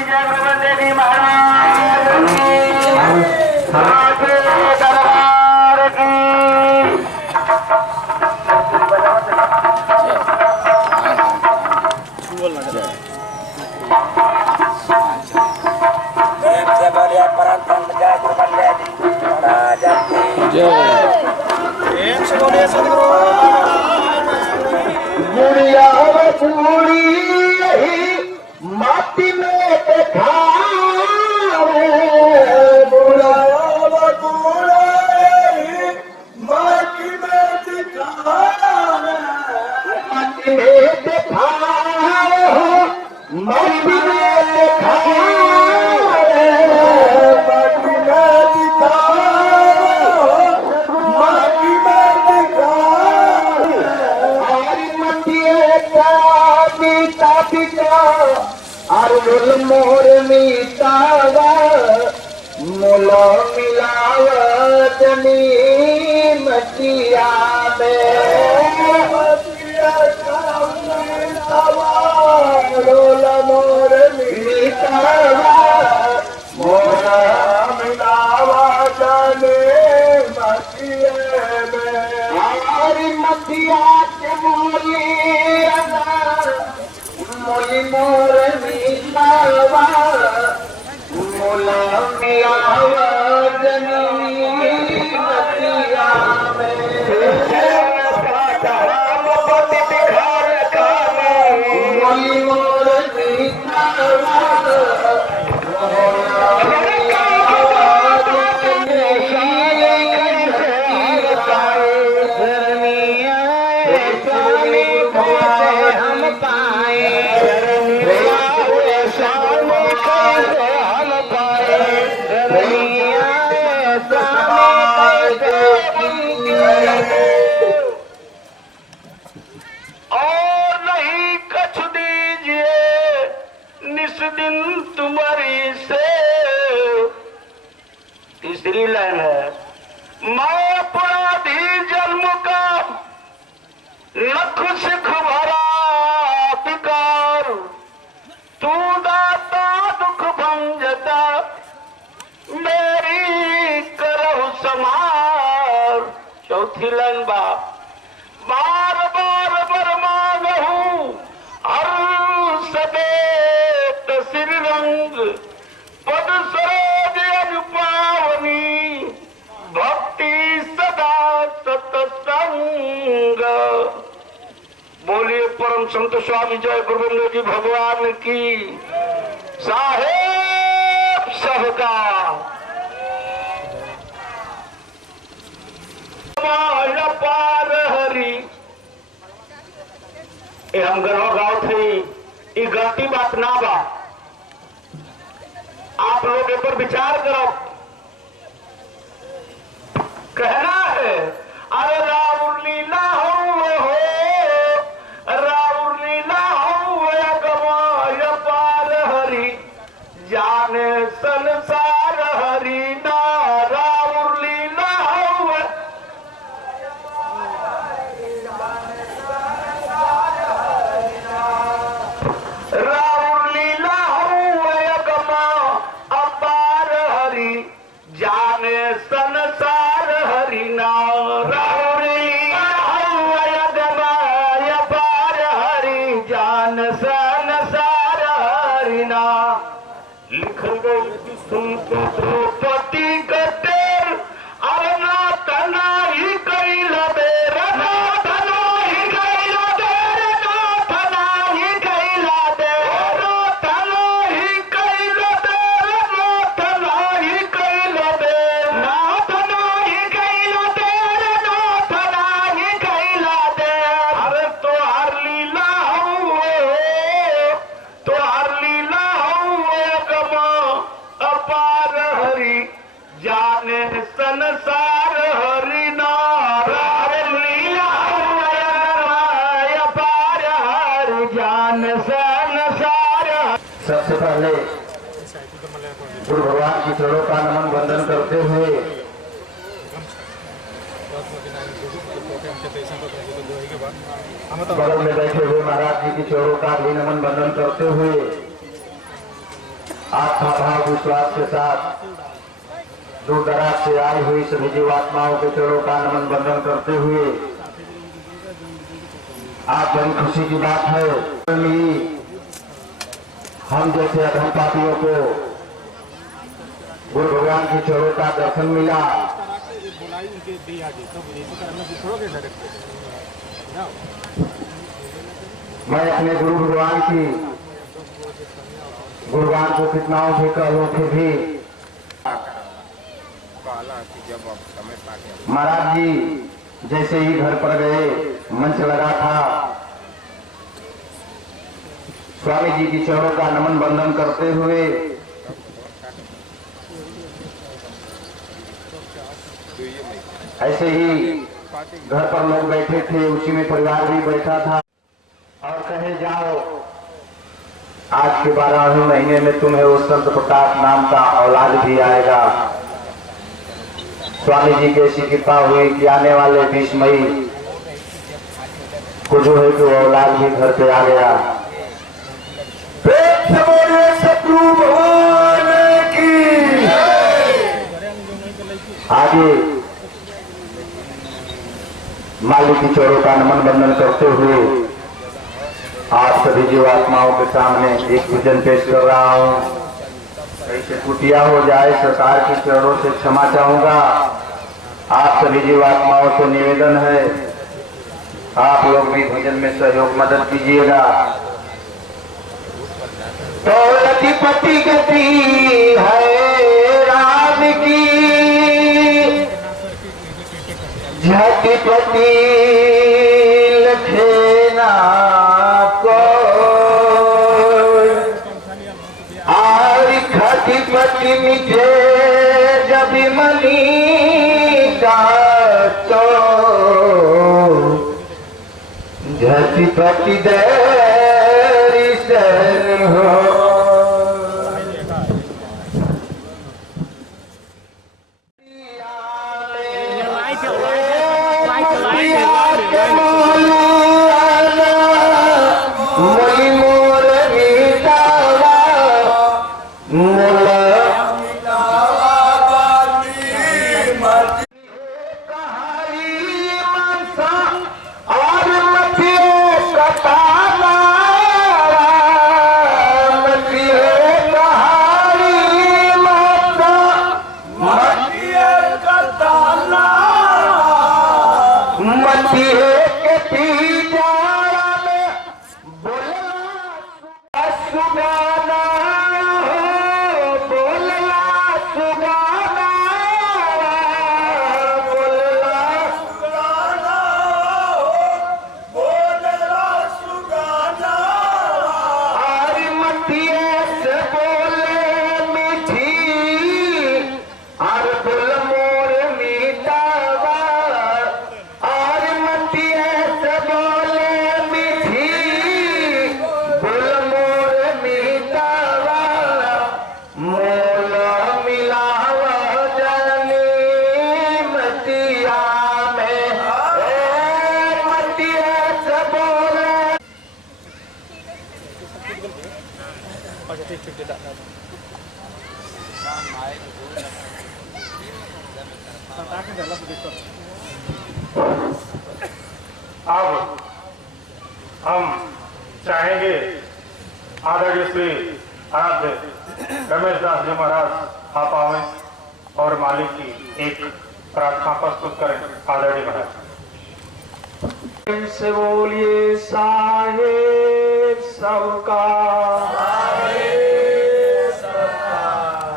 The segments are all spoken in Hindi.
विजय गोवर्धन देवी महाराज की साथे दरबार की बुढ़िया बूढ़ी माटी में दिखावे बुढ़िया बूढ़ा माटी में दिखावे माटी में दिखावे माटी में दिखावे माटी में दिखावे माटी में दिखावे हरी मटिए का बीता बिका और बोल मोर मीतावा मोला मिलावत नी मटिया में मटिया का मीतावा बोल मोर मीतावा मोला मिलावत नी मटिया में हरी मटिया के मोली मोली मोर मीतावा मोला मिलावत नी मटिया में मोली मोर मीतावा हम पाए और नहीं कछ दीजिए निस दिन तुम्हारी से। तीसरी लाइन है मैं अपराधी जन्म का लख सिख भरा अधिकार तू दाता दुख भंजता मेरी करहु समार। चौथी लाइन बार बार बर मांगहु हर सदेत सिर रंग पद सरोज अनुपावनी भक्ति सदा सतसंग। बोलिए परम संत स्वामी जय गुरुदेव जी भगवान की। साहेब सबका पार हरी ए हम गरवा गाँव थे ये गलती बात ना बा। आप लोग एक पर विचार करो। कहना है अरे राउर लीला हो राउर लीला हो गवाय पार हरी जाने संसार हरी ना राउर लीला हो राउर लीला हो गमा अपार हरी जाने संसार हरि ना राउर लीला हो गमा अपार हरी जान संसार हरि ना। लिख गई सुनते द्रौपदी कटेर अरे ना तना ही कई लबेर ना तना ही कई लबेर ना तना ही कई लबेर ना तना ही कई लबेर ना तना ही कई लबेर ना तना ही कई लबेर ना तना ही कई लबेर। अरे तो हर लीला हो गमा अपार हरि जाने संसार हरि नारायण लीला अपार हरि जान संसार। सबसे पहले गुरु भगवान की चरणों का नमन वंदन करते हुए बगल में बैठे हुए महाराज जी की चरणों का भी नमन वंदन करते हुए आस्था भाव विश्वास के साथ दूर दराज से आई हुई सभी जीवात्माओं के चरणों का नमन बंदन करते हुए आज बड़ी खुशी की बात है, हम जैसे अधम पापियों को गुरु भगवान की चरणों का दर्शन मिला। मैं अपने गुरु भगवान की गुणगान को कितना भी कर लो फिर भी महाराज जी जैसे ही घर पर गए, मंच लगा था, स्वामी जी की चरणों का नमन बंदन करते हुए ऐसे ही घर पर लोग बैठे थे, उसी में परिवार भी बैठा था और कहे जाओ आज के 12वें महीने में तुम्हें वो संत प्रकाश नाम का औलाद भी आएगा। स्वामी जी की ऐसी कृपा हुई कि आने वाले 20 मई को जो है कि औलाद भी घर पे आ गया। सतगुरु भगवान की आगे मालिक की चरणों का नमन बंदन करते हुए आप सभी जीवात्माओं के सामने एक भजन पेश कर रहा हूँ। कैसे कुटिया हो जाए सरकार के चरणों से क्षमा चाहूंगा। आप सभी जीवात्माओं से निवेदन है आप लोग भी भजन में सहयोग मदद कीजिएगा। दौलतीपति गति है राम की, झटिपति लखेना को खटिपति मिटे जब मनी का तो झटिपति देरी शरण हो। अब हम चाहेंगे आदरणीय श्री आराध्य रमेश दास जी महाराज आप आवे और मालिक की एक प्रार्थना प्रस्तुत करें। आदरणीय महाराज से बोलिए साहेब सबका।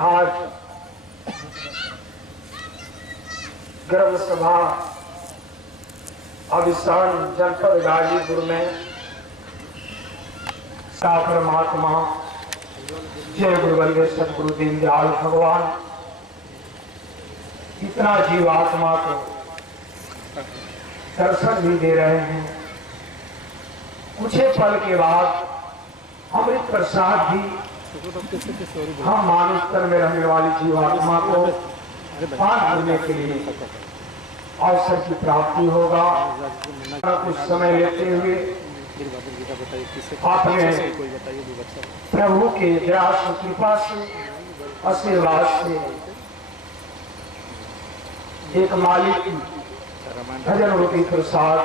आज ग्रंथ सभा अभिसान जनपद गाजीपुर में सागर महात्मा जय गुरुवल्लभ सतगुरु दीनदयाल भगवान इतना जीवात्मा को दर्शन भी दे रहे हैं। कुछ पल के बाद अमृत प्रसाद भी हम मानव स्तर में रहने वाली जीवात्मा को पान करने के लिए अवसर की प्राप्ति होगा। कुछ समय लेते हुए आपने प्रभु के दया से, कृपा से, आशीर्वाद से एक मालिक भजन रूपी प्रसाद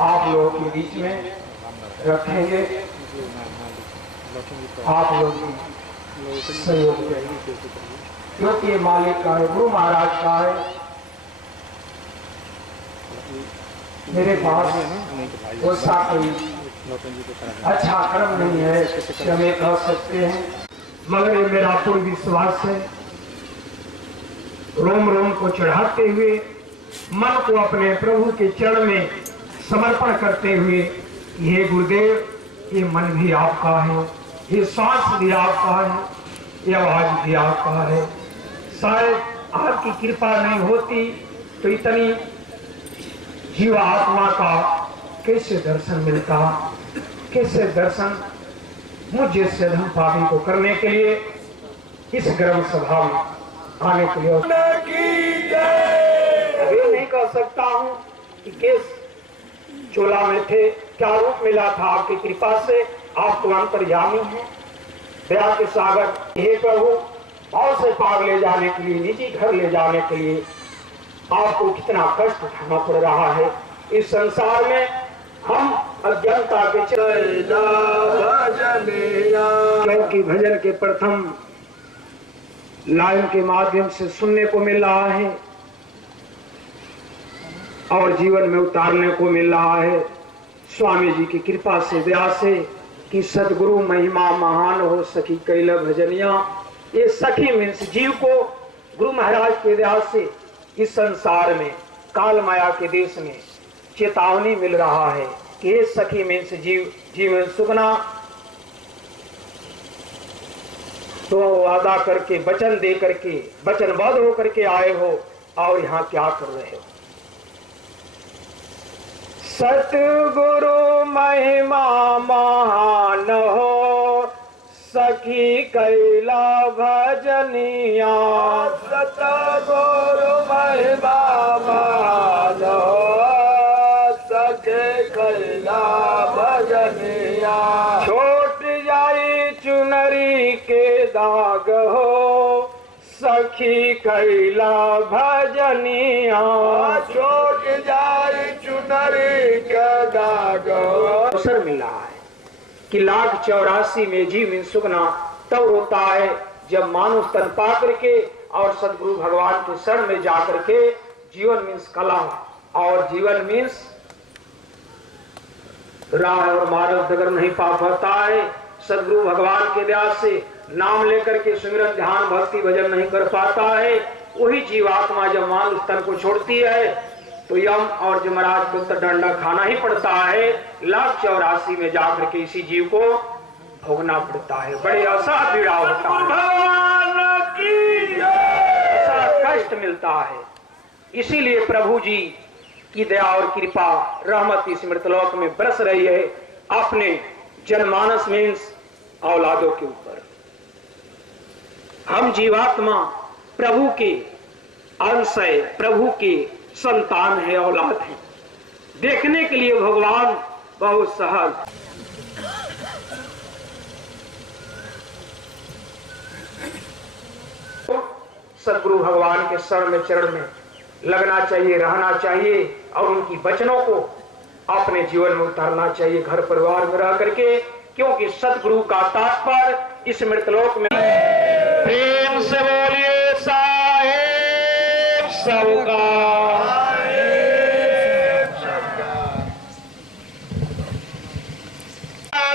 आप लोगों के बीच में रखेंगे। आप लोग सहयोग करेंगे क्योंकि ये मालिक का है, गुरु महाराज का है। मेरे पास वैसा कोई अच्छा कर्म नहीं है कि हम ये कह सकते हैं, मगर ये मेरा पूर्ण विश्वास है। रोम रोम को चढ़ाते हुए, मन को अपने प्रभु के चरण में समर्पण करते हुए, ये गुरुदेव, ये मन भी आपका है, ये सांस भी आपका है, ये आवाज भी आपका है। शायद आपकी कृपा नहीं होती तो इतनी जीवा आत्मा का कैसे दर्शन मिलता, कैसे दर्शन मुझ जैसे धर्म पापी को करने के लिए इस ग्रंथ सभा में आने के लिए ये नहीं कह सकता हूँ कि किस चोला में थे, क्या रूप मिला था आपकी कृपा से। आप तो अंतर्यामी हैं, दया के सागर। हे प्रभु, भाव से पार ले जाने के लिए, निजी घर ले जाने के लिए आपको कितना कष्ट उठाना पड़ रहा है। इस संसार में हम अज्ञानता के क्योंकि भजन के प्रथम लाइन के माध्यम से सुनने को मिल रहा है और जीवन में उतारने को मिल रहा है। स्वामी जी की कृपा से, दया से कि सदगुरु महिमा महान हो सकी कैल भजनिया। ये सखी मीन्स जीव को गुरु महाराज के दया से इस संसार में, काल माया के देश में चेतावनी मिल रहा है कि ये सखी मीन्स जीव, जीवन सुगना तो वादा करके, वचन दे करके, वचनबद्ध होकर के आए हो और यहाँ क्या कर रहे हो। सतगुरु महिमा महान हो सखी कैला भजनिया। सतगुरु महिमा महान हो सखी कैला भजनिया। छोट जाई चुनरी के दाग हो सखी कैला भजनिया। छोट जाई चुनरी के दाग अवसर मिला है कि लाख 84 में जीव में सुगना तब होता है जब मानुष तन पा करके और सदगुरु भगवान के शरण में जाकर के जीवन मीन्स कला और जीवन मीन्स राह और मार्ग डगर नहीं पा पाता है। सदगुरु भगवान के दया से नाम लेकर के सिमरन ध्यान भक्ति भजन नहीं कर पाता है। वही जीवात्मा जब मानुष तन को छोड़ती है तो यम और जमराज को तो डंडा खाना ही पड़ता है। लाख 84 में जाकर के इसी जीव को भोगना पड़ता है। बड़े ऐसा पीड़ा होता है, ऐसा कष्ट मिलता है। इसीलिए प्रभु जी की दया और कृपा रहमत इस मृतलोक में बरस रही है अपने जनमानस मीन्स औलादों के ऊपर। हम जीवात्मा प्रभु के अंश है, प्रभु के संतान है, औलाद है। देखने के लिए भगवान बहुत सहज। सदगुरु भगवान के शरण में, चरण में लगना चाहिए, रहना चाहिए और उनकी वचनों को अपने जीवन में उतारना चाहिए, घर परिवार में रह करके। क्योंकि सदगुरु का तात्पर्य इस मृतलोक में। प्रेम से बोलिए साहेब सबका।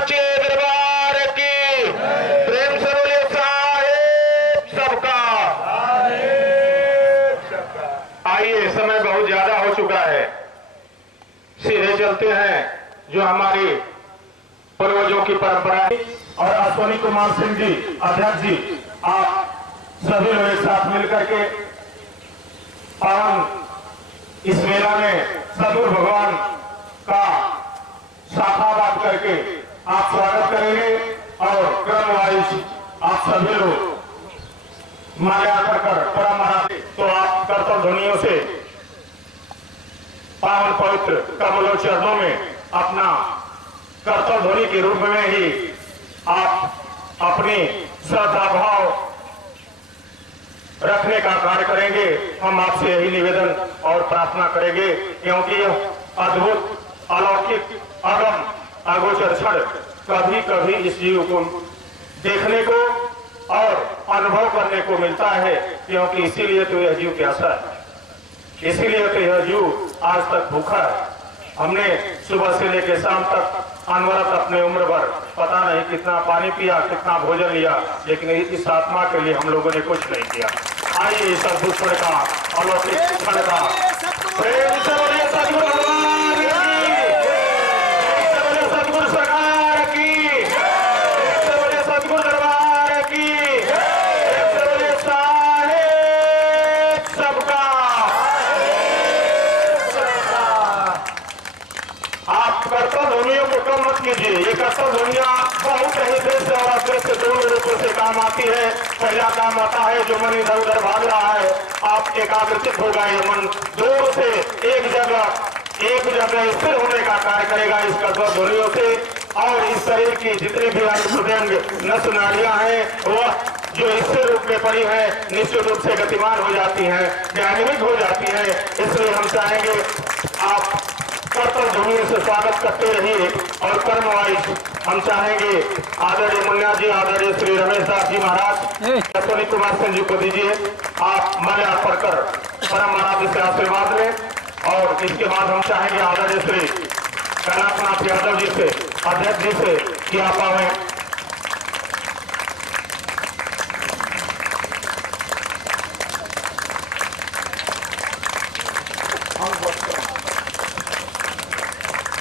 दरबार की प्रेम से बोलिए साहेब सबका। आइए, समय बहुत ज्यादा हो चुका है, सीधे चलते हैं जो हमारी पूर्वजों की परंपरा है। और अश्वनी कुमार सिंह जी, अध्यक्ष जी, आप सभी लोग एक साथ मिलकर के पावन इस मेला में सदगुरु भगवान का शाखा बात करके आप स्वागत करेंगे और क्रम वाइज आप सभी लोग माल्यार्पण कर परंपरा। तो आप कर्तव्य ध्वनियों से पावन पवित्र कमलों चरणों में अपना कर्तव्य ध्वनि के रूप में ही आप अपनी श्रद्धा भाव रखने का कार्य करेंगे। हम आपसे यही निवेदन और प्रार्थना करेंगे, क्योंकि यह अद्भुत, अलौकिक, अगम, अगोचर क्षण कभी कभी इस जीव को देखने को और अनुभव करने को मिलता है, क्योंकि इसीलिए तो यह जीव प्यासा है, इसीलिए तो यह जीव आज तक भूखा है। हमने सुबह से लेकर शाम तक अनवरत अपने उम्र भर पता नहीं कितना पानी पिया, कितना भोजन लिया, लेकिन इस आत्मा के लिए हम लोगों ने कुछ नहीं किया। आइए इस अद्भुत क्षण का, अलौकिक क्षण का प्रेम से बोलिए सद्गुरु भगवान की, सद्गुरु सरकार की, सद्गुरु दरबार की, साहेब सबका। आप कर्तव्य ध्वनियों को कम मत कीजिए। ये कर्तव्य ध्वनियां बहुत ही देश और अदेश से दोनों रूपों से काम आती है। पहला काम आता है जो मन इधर उधर भाग रहा है, आप एकाग्रचित हो गए, मन दूर से एक जगह स्थिर होने का कार्य करेगा इस कर्तव्य ध्वनियों से। और इस शरीर की जितनी भी अंग प्रत्यंग नस नाड़ियां हैं वह जो स्थिर रूप में पड़ी है निश्चित रूप से गतिमान हो जाती हैं, डायनेमिक हो जाती है। इसलिए हम चाहेंगे आप कर्तव्य ध्वनि से स्वागत करते रहिए। और कर्म वाइज हम चाहेंगे आदरणीय मुन्ना जी, आदरणीय श्री रमेश दास जी महाराज, अश्विनी कुमार सिंह जी को दीजिए। आप माल्यार्पण कर परम आराध्य से आशीर्वाद लें। और इसके बाद हम चाहेंगे आदरणीय श्री कैलाशनाथ यादव जी से, अध्यक्ष जी से कि आप आए।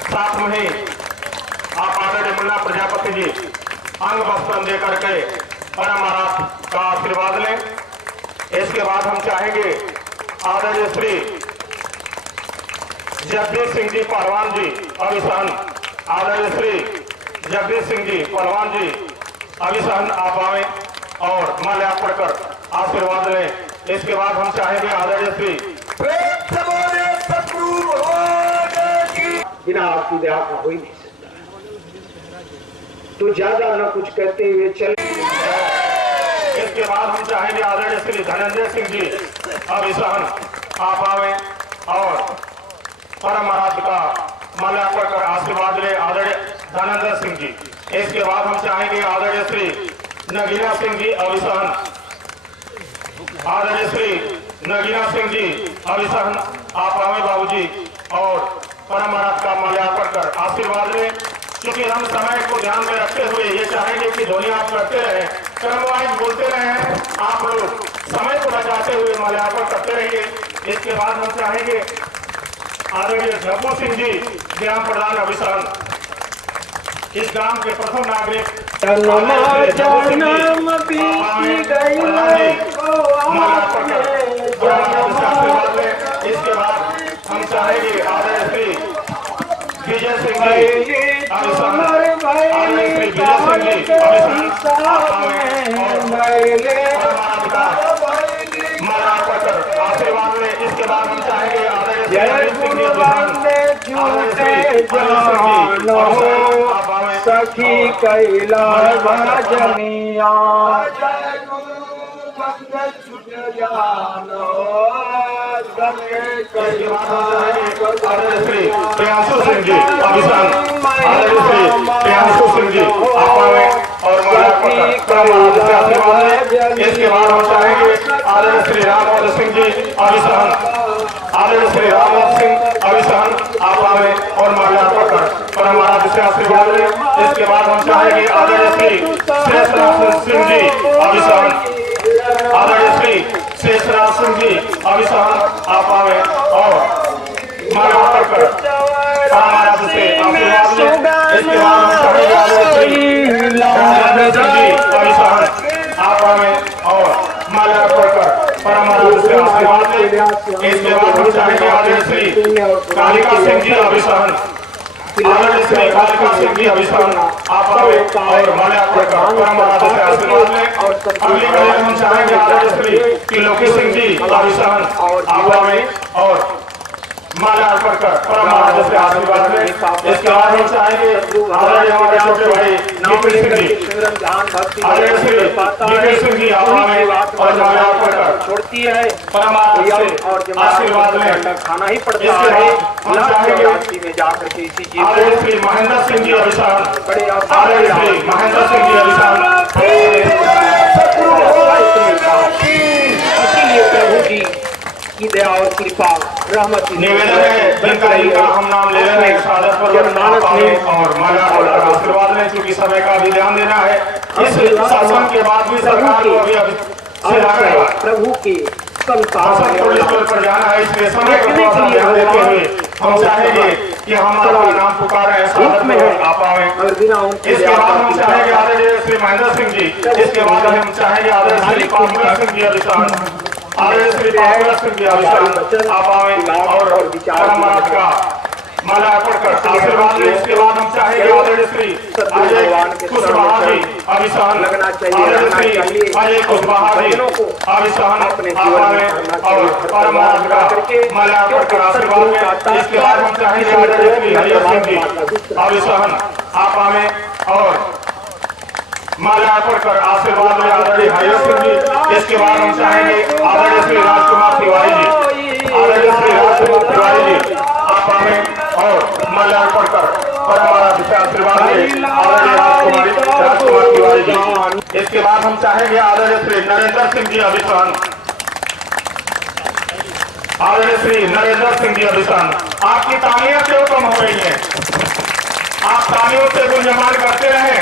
साथ में ही आप आदरणीय मुन्ना प्रजापति जी अंग वस्त्र दे करके परम आराध्य का आशीर्वाद लें। इसके बाद हम चाहेंगे आदरणीय श्री जगदीश सिंह जी पहलवान जी अभिसहन, आदरणीय श्री जगदीश सिंह जी पहलवान जी अभिसहन आप आए और माल्यार्पण कर आशीर्वाद लें। इसके बाद हम चाहेंगे आदरणीय श्री बिना आपकी दया का हो ही नहीं सकता। तो ज्यादा न कुछ कहते हुए चल। इसके बाद हम चाहेंगे आदरणीय श्री धनंजय सिंह जी अभिसहन आप आवे और परम आराध्य का माल्यार्पण कर आशीर्वाद ले आदरणीय धनंजय सिंह जी। इसके बाद हम चाहेंगे आदरणीय श्री नगीना सिंह जी अभिसहन, आदरणीय श्री नगीना सिंह जी अभिसहन आप आवे बाबू जी और परम आराध्य का माल्यार्पण कर आशीर्वाद लें। क्योंकि हम समय को ध्यान में रखते हुए ये चाहेंगे कि ध्वनि आप करते रहे, क्रमवाइज बोलते रहे, आप लोग समय को बचाते हुए माल्यार्पण करते रहिए। इसके बाद हम चाहेंगे आदरणीय जम्मू सिंह जी ग्राम प्रधान अभिसहन, इस ग्राम के प्रथम नागरिक इसके बाद हम चाहेंगे आदरणीय श्री विजय सिंह जी अभिसहन, आदरणीय श्री विजय सिंह जी अभिसहन माल्यार्पण कर आशीर्वाद लें। इसके बाद हम चाहेंगे आदरणीय श्री सिंह जी सखी कैलाश भजनिया प्रियांशु सिंह जी अभिसहन, आदरणीय श्री प्रियांशु सिंह जी आप आवे और इसके बाद हम चाहेंगे आदरणीय श्री रामवत सिंह जी अभिसहन, आदरणीय श्री रामवत सिंह अभिसहन आप आवे और माल्यार्पण कर परम आराध्य से आशीर्वाद लें। इसके बाद हम चाहेंगे आदरणीय श्री शेषराज सिंह जी अभिसहन, आदरणीय श्री शेषराज सिंह जी अभिसहन आप आवे और माल्यार्पण कर परम आराध्य से आशीर्वाद लें। इसके बाद हम चाहेंगे आदरणीय श्री जी अभिसहन आप आवे और माल्यार्पण कर परम आराध्य से आशीर्वाद लें। इसके बाद हम चाहेंगे आदरणीय श्री कालिका सिंह जी अभिसहन, आदरणीय श्री कालिका सिंह जी अभिसहन आप आवे और माल्यार्पण कर परम आराध्य से आशीर्वाद लें। अगली कड़ी हम चाहेंगे आदरणीय श्री त्रिलोकी सिंह जी अभिसहन आप आवे और माला अर्पण कर परम महाराज से आशीर्वाद लें। इसके बाद हम चाहेंगे आदरणीय हमारे छोटे भाई नीतीश सिंह जी, आदरणीय श्री नीतीश सिंह जी आवामें और माला अर्पण कर छोड़ती है परम महाराज से आशीर्वाद लें। खाना ही पड़ता इसके है। बाद हम चाहेंगे में जाकर के इसी चीज आदरणीय श्री महेंद्र सिंह जी अभिशान, बड़े आदरणीय श्री महेंद्र सिंह जी अभिशान, इसीलिए प्रभु जी की दया और कृपा रहमत निवेदन है जिनका हम नाम ले रहे हैं सादर पर और माला और आशीर्वाद लें, क्योंकि समय का भी ध्यान देना है। इस शासन के बाद भी सरकार को अभी प्रभु के शासन थोड़ी स्तर पर जाना है, इसलिए समय को थोड़ा सा ध्यान देते हुए हम चाहेंगे कि हम आपका नाम पुकार रहे हैं सादर पर आप आए। इसके बाद हम चाहेंगे आदरणीय श्री महेंद्र सिंह जी, इसके बाद हम चाहेंगे आदरणीय श्री पामुला सिंह जी अभिशान, आदरणीय श्री पामुला सिंह जी अभिशान आप आए और परम महाराज का माला अर्पण कर आशीर्वाद लें। इसके बाद हम चाहेंगे आदरणीय श्री अजय कुशवाहा जी अभिशान, आदरणीय श्री अजय कुशवाहा जी अभिशान आप आए और परम महाराज का माला अर्पण कर आशीर्वाद लें। इसके बाद हम चाहेंगे आदरणीय श्री हरिहर सिंह जी अभिशान आप आए और माला अर्पण कर आशीर्वाद लें आदरणीय हरिहर सिंह जी। इसके बाद हम चाहेंगे आदरणीय श्री राजकुमार तिवारी जी, आदरणीय श्री राजकुमार तिवारी जी आप आए और माला अर्पण कर परम महाराज से आशीर्वाद लें आदरणीय राजकुमार तिवारी जी। इसके बाद हम चाहेंगे आदरणीय श्री नरेंद्र सिंह जी अभिशान, आदरणीय श्री नरेंद्र सिंह जी अभिशान। आपकी तालियां क्यों कम हो रही हैं? आप तालियों से गुंजयमान करते रहें।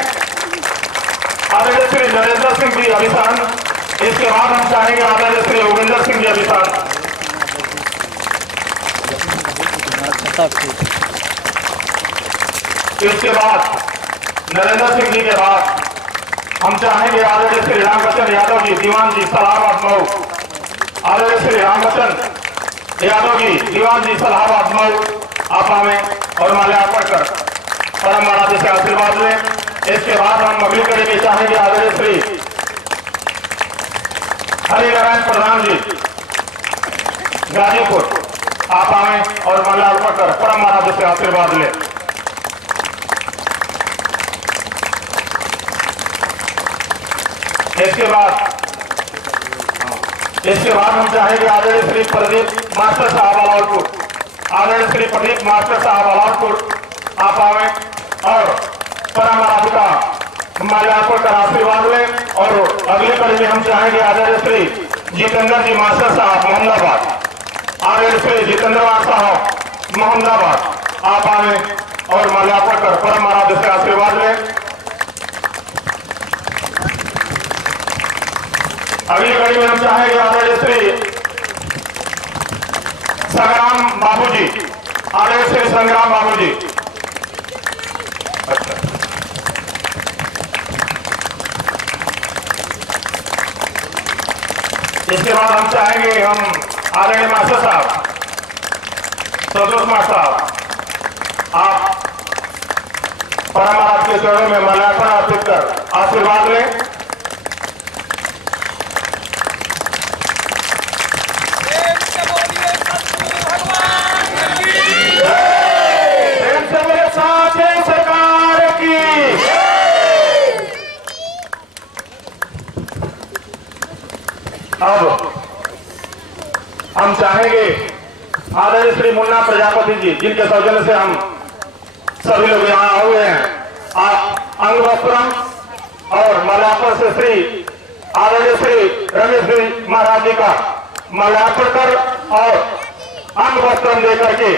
आदरणीय श्री नरेंद्र सिंह जी अभिशान। इसके बाद हम चाहेंगे आदरणीय श्री योगेंद्र सिंह जी अभिशान। इसके बाद नरेंद्र सिंह जी के बाद हम चाहेंगे आदरणीय श्री रामवचन यादव जी दीवान जी सलाहाबाद मऊ, आदरणीय श्री रामवचन यादव जी दीवान जी सलाहाबाद मऊ आप आए और माला अर्पण कर परम महाराज से आशीर्वाद लें। इसके बाद हम अगली कड़ी में चाहेंगे आदरणीय श्री हरिनारायण प्रधान जी गाजीपुर आप आए और माला अर्पण कर परम महाराज से आशीर्वाद लें। इसके बाद हम चाहेंगे आदरणीय श्री प्रदीप मास्टर साहब अलाउदपुर, आदरणीय श्री प्रदीप मास्टर साहब अलाउदपुर आप आए और परम महाराज का माला अर्पण कर आशीर्वाद लें। और अगली कड़ी में हम चाहेंगे आदरणीय श्री जितेंद्र जी मास्टर साहब मोहम्मदाबाद, आदरणीय श्री जितेंद्र साहब मोहम्मदाबाद आप आए और माला अर्पण कर परम महाराज से आशीर्वाद लें। अगली कड़ी में हम चाहेंगे आदरणीय श्री संग्राम बाबूजी, आदरणीय श्री संग्राम बाबूजी। अच्छा इसके बाद हम चाहेंगे हम आदरणीय मास्टर साहब संतोष मास्टर साहब आप परम महाराज के चरणों में माल्यार्पण अर्पित कर आशीर्वाद लें। अब हम चाहेंगे आदरणीय श्री मुन्ना प्रजापति जी जिनके सौजन्य से हम सभी लोग यहाँ हुए हैं, आप अंग वस्त्रम और माल्यार्पण से श्री आदरणीय श्री रमेश जी महाराज जी का माल्यार्पण कर और अंग वस्त्रम देकर के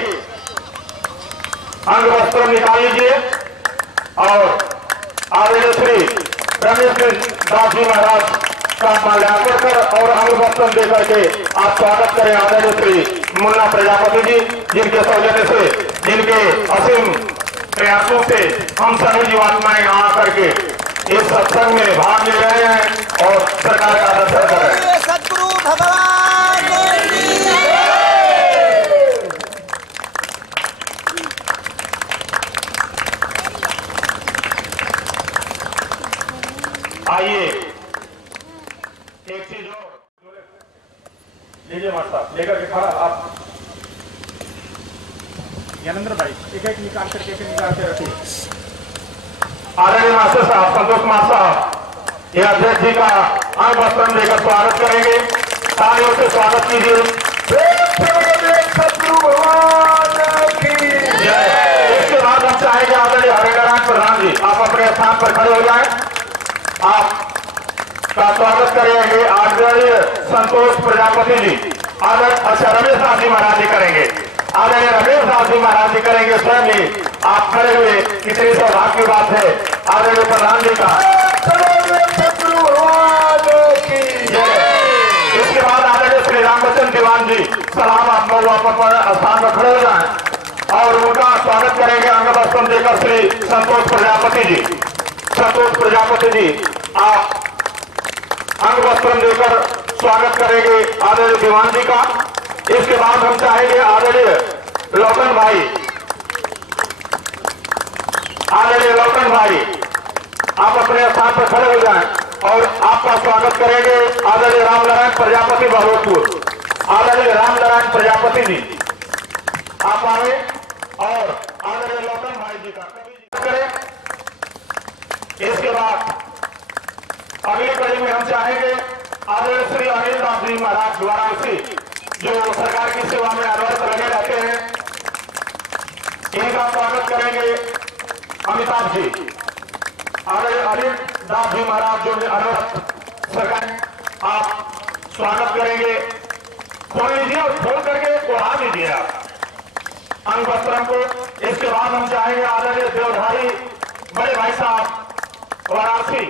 अंग वस्त्रम निकाल लीजिए और आदरणीय श्री रमेश जी दास जी महाराज का माल्यार्पण कर और अंग वस्त्रम देकर के आप स्वागत करें आदरणीय श्री मुन्ना प्रजापति जी जिनके सौजन्य से जिनके असीम प्रयासों से हम सभी जीवात्माएं यहाँ करके इस सत्संग में भाग ले रहे हैं और सरकार का दर्शन कर रहे हैं। सद्गुरु भगवान की आइए एक चीज और लीजिए मास्टर लेकर के खड़ा आप ज्ञानेंद्र भाई एक एक निकाल करके रखिए। आदरणीय मास्टर साहब संतोष कुमार साहब ये अध्यक्ष जी का अंग वस्त्र देकर स्वागत करेंगे। तालियों से स्वागत कीजिए। सतगुरु भगवान की जय। इसके बाद हम चाहेंगे आदरणीय हरिनारायण प्रधान जी आप अपने स्थान पर खड़े हो जाएं। आप का स्वागत करेंगे आदरणीय संतोष प्रजापति जी। रमेश दास जी महाराज जी करेंगे। आदरणीय रमेश दास जी महाराज जी करेंगे स्वयं ही। आप खड़े हुए कितनी सौभाग्य की बात है। आदरणीय प्रधान जी का सतगुरु भगवान की इसके बाद आदरणीय श्री रामवचन दीवान जी सलाम आप लोग अपने स्थान पर खड़े हो जाएं और उनका स्वागत करेंगे अंग वस्त्र देकर श्री संतोष प्रजापति जी। संतोष प्रजापति जी आप अंग वस्त्र देकर स्वागत करेंगे आदरणीय दीवान जी का। इसके बाद हम चाहेंगे आदरणीय लौटन भाई आप अपने स्थान पर खड़े हो जाएं और आपका स्वागत करेंगे आदरणीय रामनारायण प्रजापति बहलोतपुर। आदरणीय रामनारायण प्रजापति जी आप आए और आदरणीय लौटन भाई जी का करें। इसके बाद अगली कड़ी में हम चाहेंगे आदरणीय श्री अनिल दास जी महाराज वाराणसी जो सरकार की सेवा में अनवरत लगे रहते हैं इनका स्वागत करेंगे अमिताभ जी। आदरणीय अनिल दास जी महाराज जो अनवरत सरकार आप स्वागत करेंगे। खोल लीजिए और खोल करके ओढ़ा दीजिए आप अंग वस्त्रम को। इसके बाद हम चाहेंगे आदरणीय देवधारी बड़े भाई साहब वाराणसी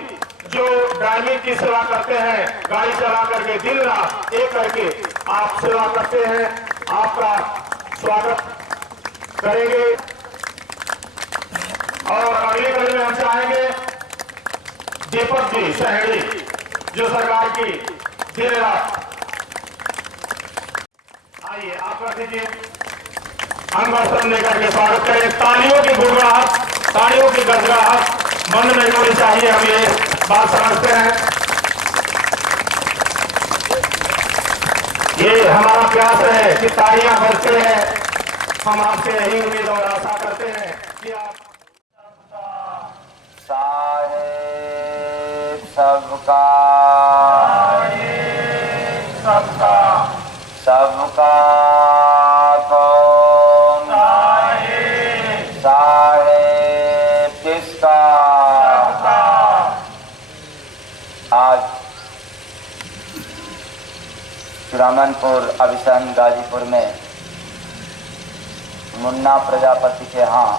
जो ड्राइविंग की सेवा करते हैं गाड़ी चला करके दिन रात एक करके आप सेवा करते हैं आपका स्वागत करेंगे। और अगली कड़ी में हम चाहेंगे दीपक जी शहरी जो सरकार की दिन रात आइए आप कर दीजिए अंग वस्त्र लेकर के स्वागत करें। तालियों की गुड़गड़ाहट तालियों की गड़गड़ाहट बंद नहीं होनी चाहिए। हम ये बात समझते हैं ये हमारा प्रयास है कि तालियां बजते हैं। हम आपसे यही उम्मीद और आशा करते हैं कि आप साहेब सबका सबका कौन साहेब किसका। आज चुरामनपुर अभिसन गाजीपुर में मुन्ना प्रजापति के यहाँ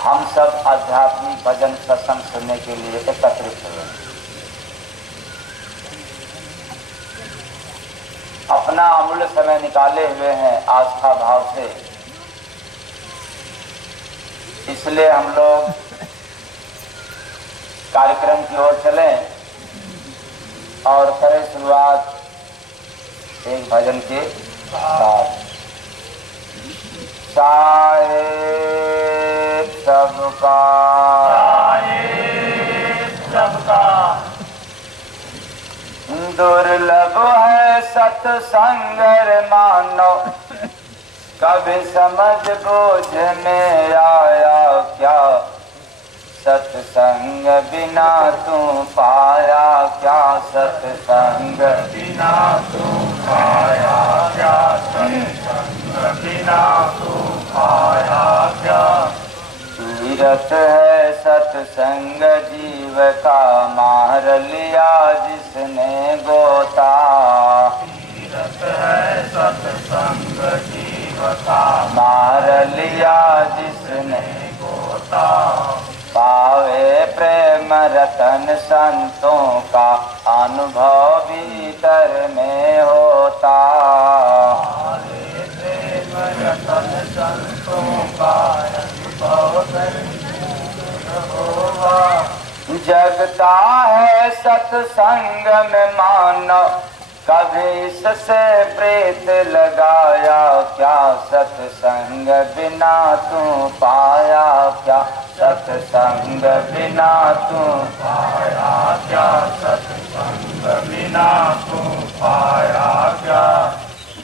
हम सब आध्यात्मिक भजन सत्संग सुनने के लिए एकत्रित हुए। अपना अमूल्य समय निकाले हुए हैं आस्था भाव से। इसलिए हम लोग कार्यक्रम की ओर चलें और करें शुरुआत एक भजन के साथ। साहेब सबका दुर्लभ है सत्संग मानो कभी समझ बोझ में आया क्या। सत्संग बिना तू पाया क्या। सत्संग बिना तू पाया क्या। सत्संग बिना तू पाया क्या। तीरथ है सत्संग जीव का मार लिया जिसने गोता। तीरथ है सत्संग जीव का मार लिया जिसने गोता। पावे प्रेम रतन संतों का अनुभव भीतर में होता। पावे प्रेम रतन संतों का अनुभव होगा। जगता है सत्संग में मानो कभी इससे प्रीत लगाया क्या। सत्संग बिना तू पाया क्या। सत्संग बिना तू पाया क्या। सत्संग बिना तू पाया क्या।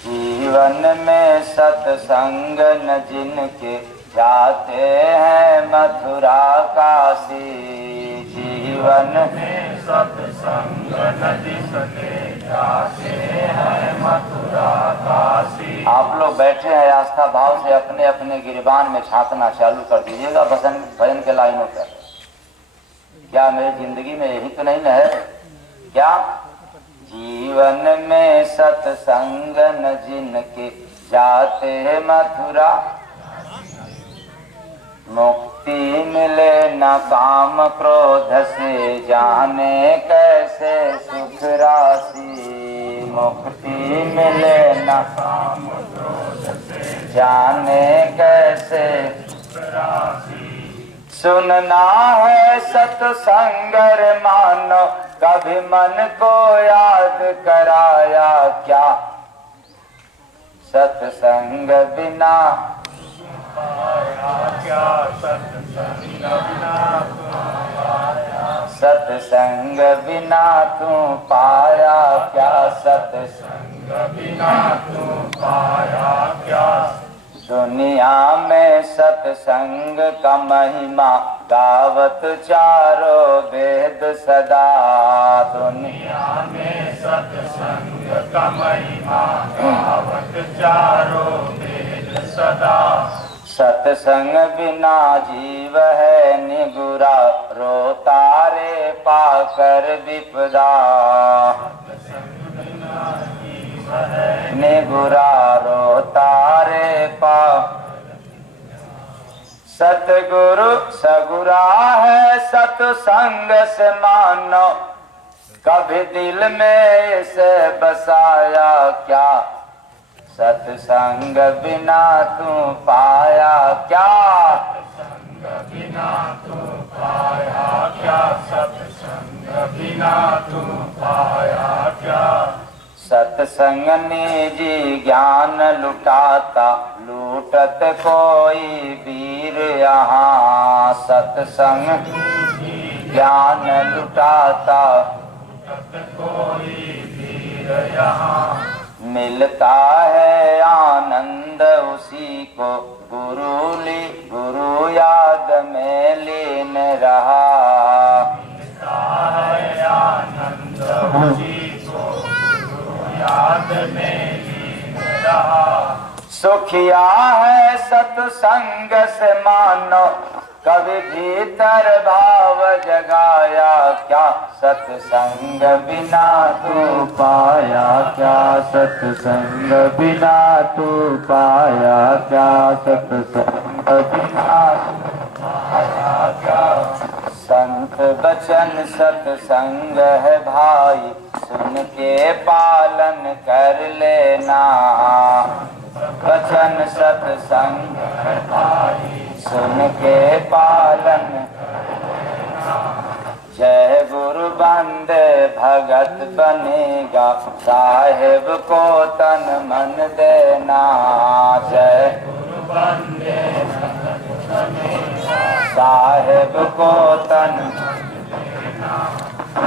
जीव जीवन में सत्संग न जिनके जाते हैं मथुरा काशी। जीवन में सत्संग न जिनके जाते हैं मथुरा काशी। आप लोग बैठे हैं, आस्था भाव से अपने अपने गिरबान में झांकना चालू कर दीजिएगा भजन के लाइनों पर। क्या मेरी जिंदगी में यही तो नहीं न है क्या? जीवन में सत्संग न जिनके जाते हैं मथुरा, मुक्ति मिले न काम क्रोध से, जाने कैसे सुख राशि। मुक्ति मिले न काम क्रोध से, जाने कैसे सुख राशि। सुनना है सत्संग रे मानो, कभी मन को याद कराया क्या? सत्संग बिना क्या? सत्संग बिना तू पाया क्या? सत्संग बिना तू पाया क्या? दुनिया में सत्संग का महिमा गावत चारों वेद सदा। दुनिया में सत्संग का महिमा गावत चारों वेद सदा। सत्संग बिना जीव है निगुरा, रोता रे पाकर विपदा। निगुरा रोता रे पा। सतगुरु सगुरा है सत्संग से मानो, कभी दिल में इसे बसाया क्या? सत्संग बिना तू पाया क्या? सत्संग बिना तू पाया क्या? सत्संग बिना तू पाया क्या? सत्संग निजी ज्ञान लुटाता, लूटत कोई वीर यहाँ। सत्संग ज्ञान लुटाता, लूटत कोई वीर यहाँ। मिलता है आनंद उसी को, गुरु याद में लीन रहा। मिलता है आनंद उसी को, याद में लीन रहा। सुखिया है सत्संग से मानो, कभी भीतर भाव जगाया क्या? सत्संग बिना तू पाया क्या? सत्संग बिना तू पाया क्या? सत्संग बिना तू पाया क्या? संत बचन सत्संग है भाई, सुन के पालन कर लेना। बचन सत्संग है भाई, सुन के पालन कर लेना। जय गुरु बंदे भगत बनेगा, साहेब को तन मन देना। जय गुरु बंदे भगत बनेगा, साहेब को तन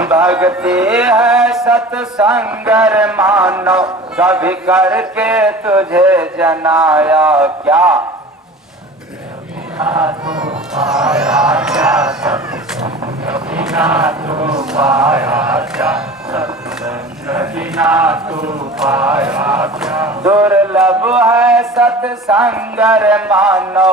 भक्ति है सत्संग रे मानो, कभी करके तुझे जनाया क्या? बिना तू पाया क्या? सत्संग बिना तू पाया क्या? सत्संग बिना तू पाया क्या? दुर्लभ है सत्संग रे मानो,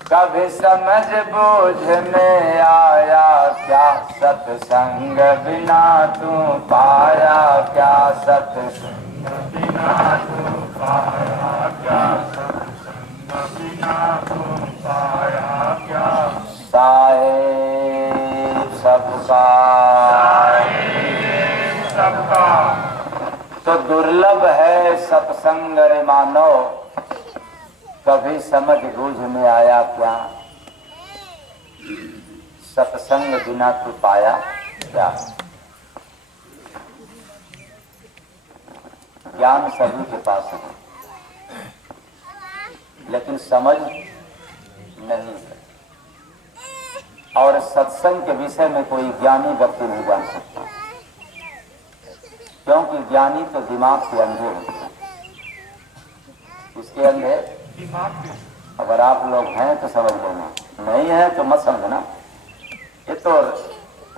कभी समझ बूझ में आया क्या? सत्संग बिना तू पाया क्या? सत्संग बिना तू पाया क्या? सत्संग बिना तू पाया क्या? साहेब सबका, साहेब सबका। तो दुर्लभ है सत्संग रे मानो, कभी समझ बूझ में आया क्या? सत्संग बिना तू पाया क्या? ज्ञान सभी के पास है, लेकिन समझ नहीं है। और सत्संग के विषय में कोई ज्ञानी व्यक्ति नहीं जान सकता, क्योंकि ज्ञानी तो दिमाग से अंधे होते हैं। उसके अंदर अगर आप लोग हैं तो समझ लेना, नहीं है तो मत समझना। ये तो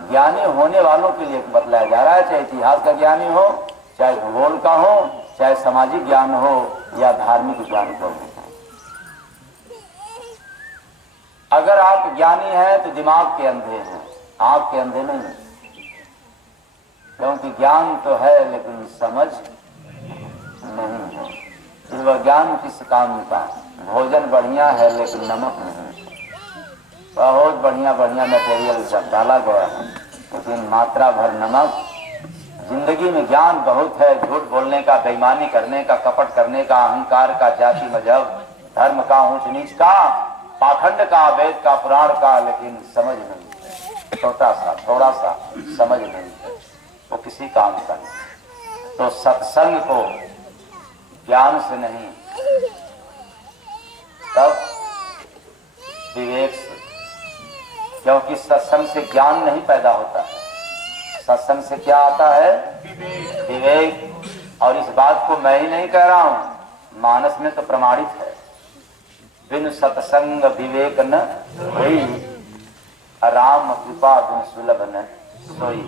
ज्ञानी होने वालों के लिए बतलाया जा रहा है, चाहे इतिहास का ज्ञानी हो, चाहे भूगोल का हो, चाहे सामाजिक ज्ञान हो या धार्मिक ज्ञान हो। अगर आप ज्ञानी हैं तो दिमाग के अंधे हैं, आंख के अंधे नहीं, क्योंकि ज्ञान तो है लेकिन समझ नहीं है। फिर वह ज्ञान किस काम का? भोजन बढ़िया है लेकिन नमक नहीं। बहुत बढ़िया बढ़िया मटेरियल सब डाला गया है लेकिन मात्रा भर नमक। जिंदगी में ज्ञान बहुत है, झूठ बोलने का, बेईमानी करने का, कपट करने का, अहंकार का, जाति मजहब धर्म का, ऊंच नीच का, पाखंड का, वेद का, पुराण का, लेकिन समझ नहीं, छोटा सा थोड़ा सा समझ नहीं है, वो किसी काम का नहीं। तो सत्संग को ज्ञान से नहीं, तब विवेक से, क्योंकि सत्संग से ज्ञान नहीं पैदा होता है, सत्संग से क्या आता है? विवेक। और इस बात को मैं ही नहीं कह रहा हूं, मानस में तो प्रमाणित है, बिन सत्संग विवेक न होई, राम कृपा बिन सुलभ न सोई।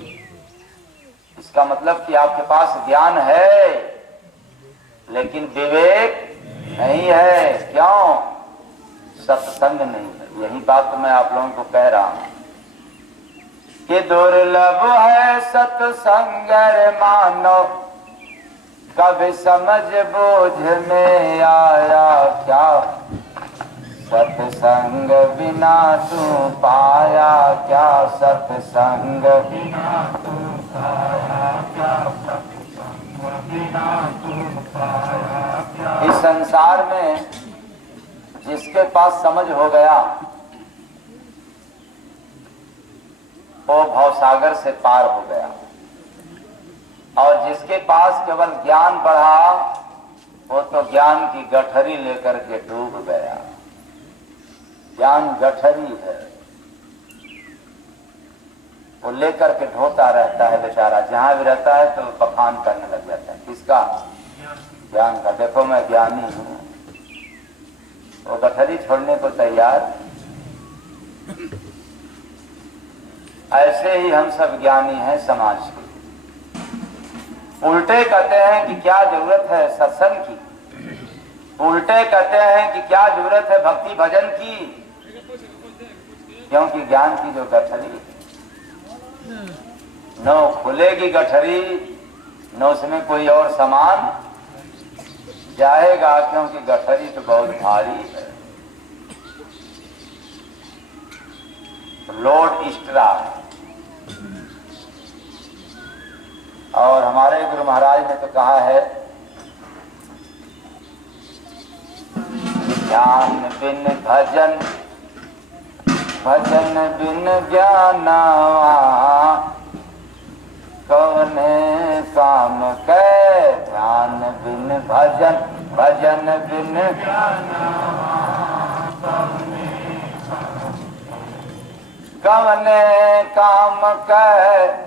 इसका मतलब कि आपके पास ज्ञान है लेकिन विवेक नहीं है। क्यों? सत्संग नहीं है। यही बात तो मैं आप लोगों को कह रहा हूं कि दुर्लभ है सत्संग मानो, कभी समझ बूझ में आया क्या, सत्संग बिना तू पाया क्या, सत्संग बिना तू पाया क्या, सत्संग बिना तू पाया क्या। इस संसार में जिसके पास समझ हो गया वो भवसागर से पार हो गया, और जिसके पास केवल ज्ञान बढ़ा वो तो ज्ञान की गठरी लेकर के डूब गया। ज्ञान गठरी है, वो लेकर के ढोता रहता है बेचारा, जहां भी रहता है तो बखान करने लग जाता है। किसका? ज्ञान का। देखो मैं ज्ञानी हूं, वो गठरी छोड़ने को तैयार। ऐसे ही हम सब ज्ञानी हैं समाज के। उल्टे कहते हैं कि क्या जरूरत है सत्संग की, उल्टे कहते हैं कि क्या जरूरत है भक्ति भजन की, क्योंकि ज्ञान की जो गठरी न खुलेगी गठरी न उसमें कोई और सामान जाएगा, क्योंकि गठरी तो बहुत भारी है, लोड एक्स्ट्रा है। और हमारे गुरु महाराज ने तो कहा है, ज्ञान बिन भजन, भजन बिन ज्ञान, कौने काम के, ध्यान बिन भजन, भजन बिन ज्ञान, कौने काम के।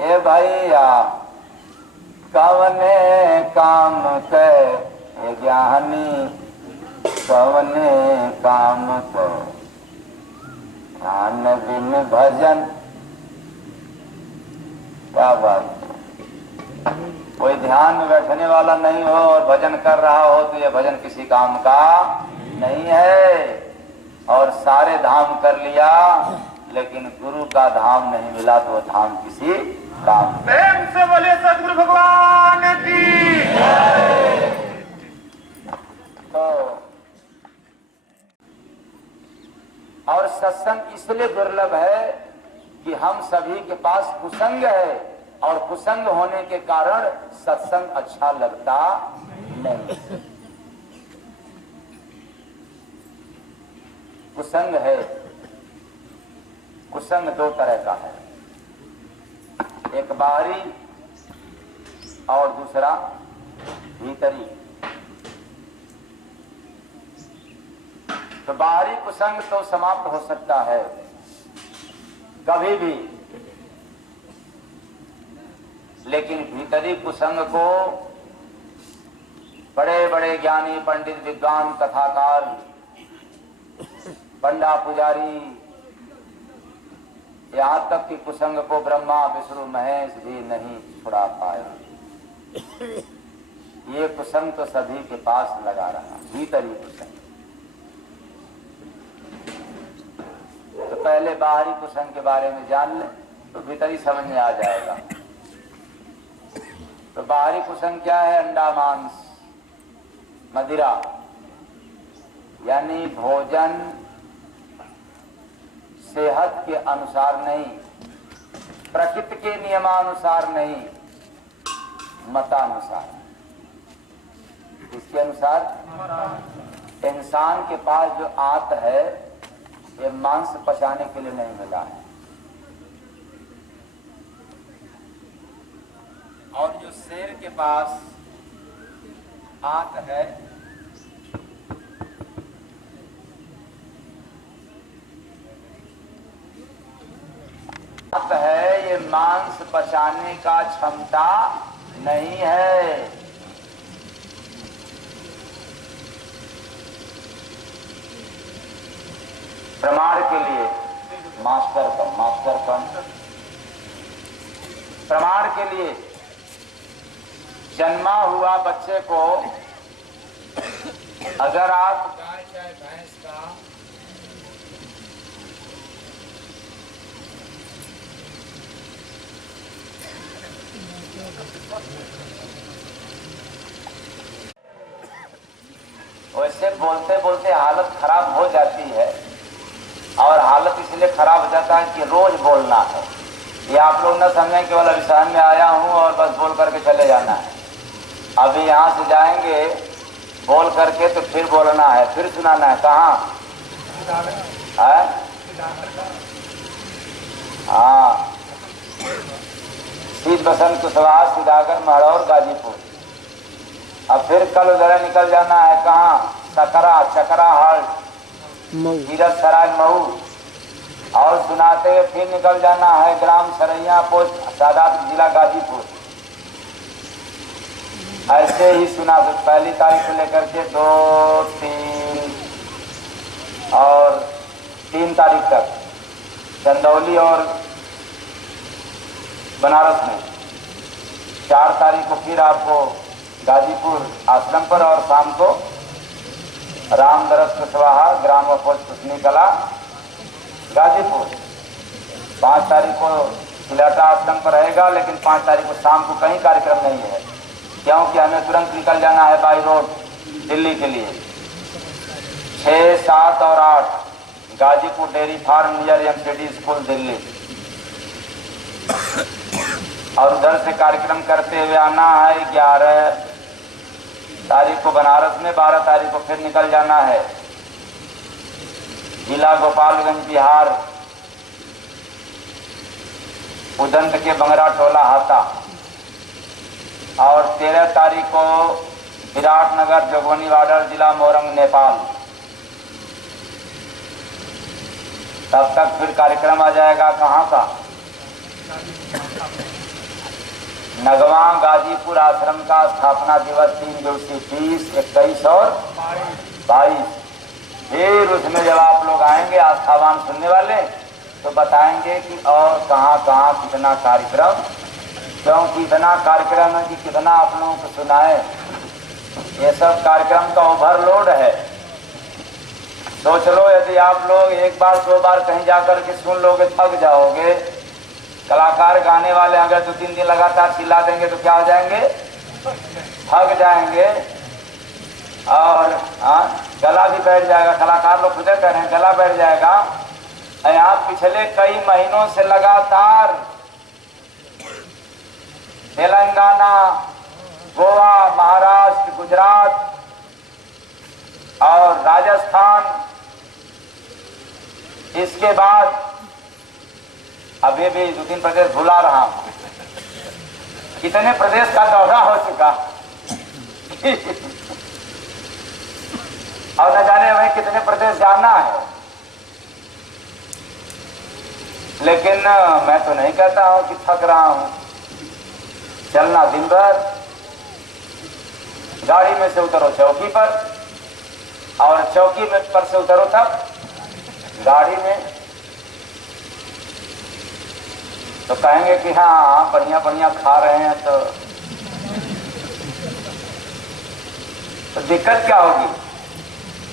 ए भैया कवने काम के, ए ज्ञानी कवने काम के, ध्यान बिन भजन। क्या बात, कोई ध्यान में बैठने वाला नहीं हो और भजन कर रहा हो तो यह भजन किसी काम का नहीं है। और सारे धाम कर लिया लेकिन गुरु का धाम नहीं मिला तो वो धाम किसी काम। प्रेम से बोले सतगुरु भगवान की। तो और सत्संग इसलिए दुर्लभ है कि हम सभी के पास कुसंग है, और कुसंग होने के कारण सत्संग अच्छा लगता नहीं। कुसंग है, कुसंग दो तरह का है, एक बाहरी और दूसरा भीतरी। तो बाहरी कुसंग तो समाप्त हो सकता है कभी भी, लेकिन भीतरी कुसंग को बड़े बड़े ज्ञानी पंडित विद्वान कथाकार पंडा पुजारी, यहाँ तक कि कुसंग को ब्रह्मा विष्णु महेश भी नहीं छुड़ा पाया। ये कुसंग तो सभी के पास लगा रहा, भीतरी कुसंग। तो पहले बाहरी कुसंग के बारे में जान ले तो भीतरी समझ में आ जाएगा। तो बाहरी कुसंग क्या है? अंडा मांस मदिरा, यानी भोजन सेहत के अनुसार नहीं, प्रकृति के नियमानुसार नहीं, मतानुसार। इसके अनुसार इंसान के पास जो आंत है ये मांस पचाने के लिए नहीं मिला है, और जो शेर के पास आंत है ये मांस पचाने का क्षमता नहीं है। प्रमाण के लिए मास्टर कौन? प्रमाण के लिए जन्मा हुआ बच्चे को अगर आप गाय चाहे भैंस का वैसे बोलते बोलते हालत खराब हो जाती है, और हालत इसलिए खराब हो जाता है कि रोज बोलना है। ये आप लोग न समझें केवल अभिशान में आया हूँ और बस बोल करके चले जाना है। अभी यहाँ से जाएंगे बोल करके तो फिर बोलना है, फिर सुनाना है। कहाँ है? हाँ, शीत बसंत कुशवाहा सीतागर महरौर गाजीपुर। अब फिर कल उधर निकल जाना है। कहाँ? सकरा चकरा हाल कीरत सराय मऊ, और सुनाते हुए फिर निकल जाना है ग्राम सरैया पोस्ट सादात जिला गाजीपुर। ऐसे ही सुना पहली तारीख से लेकर के 2, 3 और 3 तारीख तक चंदौली और बनारस में। 4 तारीख को फिर आपको गाजीपुर आश्रम पर, और शाम को रामदरस कुशवाहा ग्राम पोस्ट कुशनी कला गाजीपुर। 5 तारीख को सिलाटा आश्रम पर रहेगा, लेकिन 5 तारीख को शाम को कहीं कार्यक्रम नहीं है, क्योंकि हमें तुरंत निकल जाना है बाई रोड दिल्ली के लिए। 6, 7 और 8 Ghazipur dairy farm near MCD school Delhi, और उधर से कार्यक्रम करते हुए आना है 11 तारीख को बनारस में। 12 तारीख को फिर निकल जाना है जिला गोपालगंज बिहार, उदंत के बंगरा टोला हाता। और 13 तारीख को विराटनगर जोगवनी वाडर जिला मोरंग नेपाल। तब तक फिर कार्यक्रम आ जाएगा कहाँ का? नगवा गाजीपुर आश्रम का स्थापना दिवस 3 दिवसीय 30, 21 और 22। फिर उसमें जब आप लोग आएंगे आस्थावान सुनने वाले, तो बताएंगे कि और कहाँ कहाँ कितना कार्यक्रम, क्योंकि इतना कार्यक्रम है कि कितना आप लोगों को सुनाए। ये सब कार्यक्रम का ओवरलोड है। सोच लो, यदि आप लोग 1 बार 2 बार कहीं जाकर के सुन लोगे थक जाओगे। कलाकार गाने वाले अगर 2-3 दिन लगातार चिल्ला देंगे तो क्या हो जाएंगे? थक जाएंगे, और गला भी बैठ जाएगा। कलाकार लोग खुद कह रहे हैं गला बैठ जाएगा। यहाँ पिछले कई महीनों से लगातार तेलंगाना, गोवा, महाराष्ट्र, गुजरात और राजस्थान, इसके बाद अभी भी 2-3 प्रदेश भुला रहा हूं। कितने प्रदेश का दौरा हो चुका और न जाने वहीं कितने प्रदेश जाना है। लेकिन मैं तो नहीं कहता हूं कि थक रहा हूं। चलना दिन भर, गाड़ी में से उतरो चौकी पर, और चौकी में पर से उतरो तब गाड़ी में, तो कहेंगे कि हाँ बढ़िया बढ़िया खा रहे हैं, तो दिक्कत क्या होगी।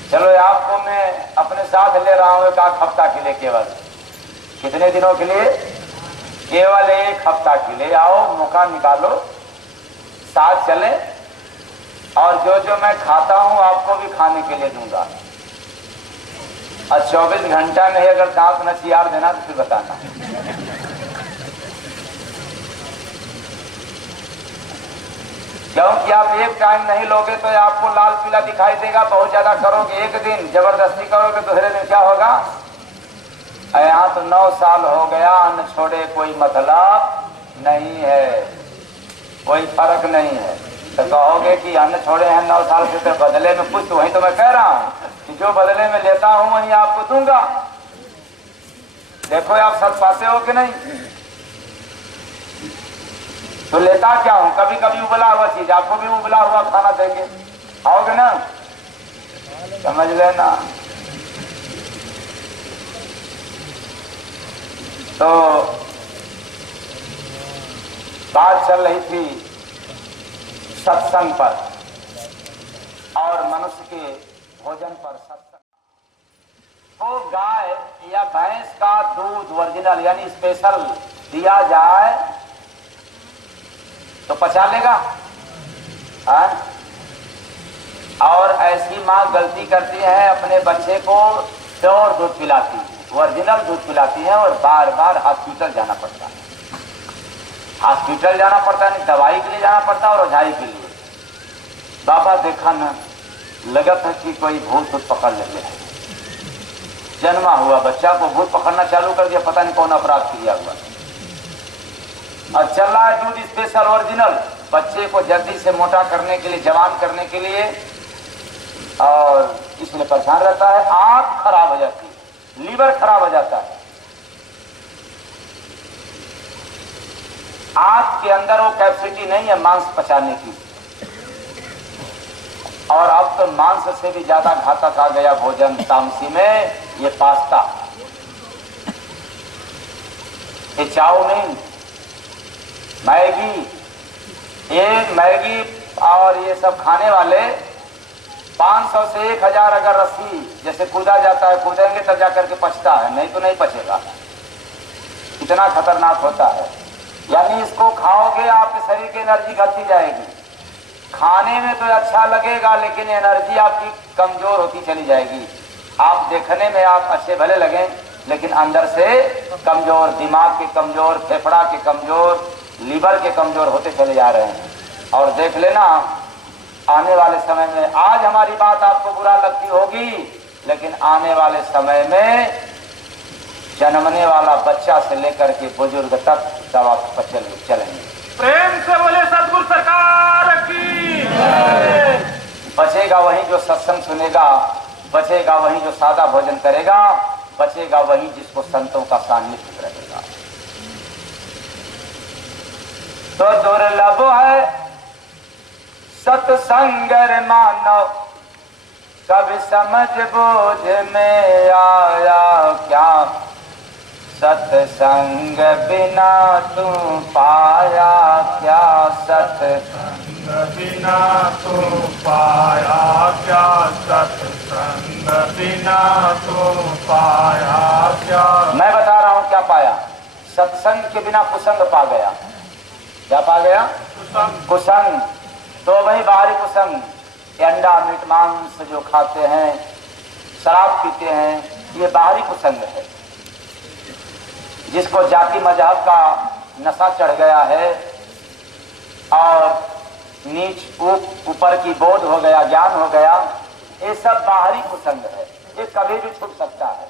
चलो आपको मैं अपने साथ ले रहा हूं 1 हफ्ता के लिए, केवल कितने दिनों के लिए, केवल 1 हफ्ता के लिए आओ, मौका निकालो, साथ चले, और जो जो मैं खाता हूं आपको भी खाने के लिए दूंगा। और 24 घंटा नहीं अगर दांत न चियार देना तो फिर बताना। क्योंकि आप एक टाइम नहीं लोगे तो आपको लाल पीला दिखाई देगा, बहुत ज्यादा करोगे, एक दिन जबरदस्ती करोगे तो दूसरे दिन क्या होगा, यहाँ तो 9 साल हो गया अन्न छोड़े कोई मतलब नहीं है, कोई फर्क नहीं है। तो कहोगे कि अन्न छोड़े हैं 9 साल से, तो बदले में कुछ, वही तो मैं कह रहा हूँ कि जो बदले में लेता हूँ वही आपको दूंगा। देखो आप सच पाते हो कि नहीं। तो लेता क्या हूं, कभी कभी उबला हुआ चीज, आपको भी उबला हुआ खाना देंगे, आओगे ना, समझ लेना। तो बात चल रही थी सत्संग पर और मनुष्य के भोजन पर। सत्संग तो गाय या भैंस का दूध ओरिजिनल यानी स्पेशल दिया जाए तो पचा लेगा, हाँ? और ऐसी माँ गलती करती है, अपने बच्चे को प्योर दूध पिलाती है, ओरिजिनल दूध पिलाती है, और बार बार हॉस्पिटल जाना पड़ता है, हॉस्पिटल जाना पड़ता है, दवाई के लिए जाना पड़ता है और ओझाई के लिए। बाबा देखा न, लगत है कि कोई भूत भूत पकड़ लेते हैं। जन्मा हुआ बच्चा को भूत पकड़ना चालू कर दिया, पता नहीं कौन अपराध किया हुआ। और चल रहा है दूध स्पेशल ओरिजिनल, बच्चे को जल्दी से मोटा करने के लिए, जवान करने के लिए, और इसमें परेशान रहता है। आंख खराब हो जाती है, लीवर खराब हो जाता है, आंख के अंदर वो कैपेसिटी नहीं है मांस पचाने की। और अब तो मांस से भी ज्यादा घातक आ गया भोजन तामसी में, ये पास्ता, ये चाउमीन, मैगी, ये मैगी और ये सब खाने वाले 500 से 1000 अगर रस्सी जैसे कूदा जाता है, कूदेंगे तब जाकर के पचता है, नहीं तो नहीं पचेगा। इतना खतरनाक होता है। यानी इसको खाओगे आपके शरीर की एनर्जी घटती जाएगी। खाने में तो अच्छा लगेगा लेकिन एनर्जी आपकी कमजोर होती चली जाएगी। आप देखने में आप अच्छे भले लगें लेकिन अंदर से कमजोर, दिमाग के कमजोर, फेफड़ा के कमजोर, लीवर के कमजोर होते चले जा रहे हैं। और देख लेना आने वाले समय में, आज हमारी बात आपको बुरा लगती होगी लेकिन आने वाले समय में जन्मने वाला बच्चा से लेकर के बुजुर्ग तक दवा पर चलेंगे। प्रेम से बोले सतगुरु सरकार की। बचेगा वही जो सत्संग सुनेगा, बचेगा वही जो सादा भोजन करेगा, बचेगा वही जिसको संतों का सान्निध्य रहेगा। तो दुर्लभ है सत्संग मानो, कभी समझ बूझ में आया क्या, सत्संग बिना तू पाया क्या, सत्संग बिना तो पाया क्या, सत्संग बिना तो पाया क्या। मैं बता रहा हूं क्या पाया। सत्संग के बिना कुसंग पा गया। क्या पा गया? कुसंग। तो वही बाहरी कुसंग, अंडा मीट मांस जो खाते हैं, शराब पीते हैं, ये बाहरी कुसंग है। जिसको जाति मजहब का नशा चढ़ गया है और नीच ऊपर की बोध हो गया, ज्ञान हो गया, ये सब बाहरी कुसंग है। ये कभी भी छूट सकता है।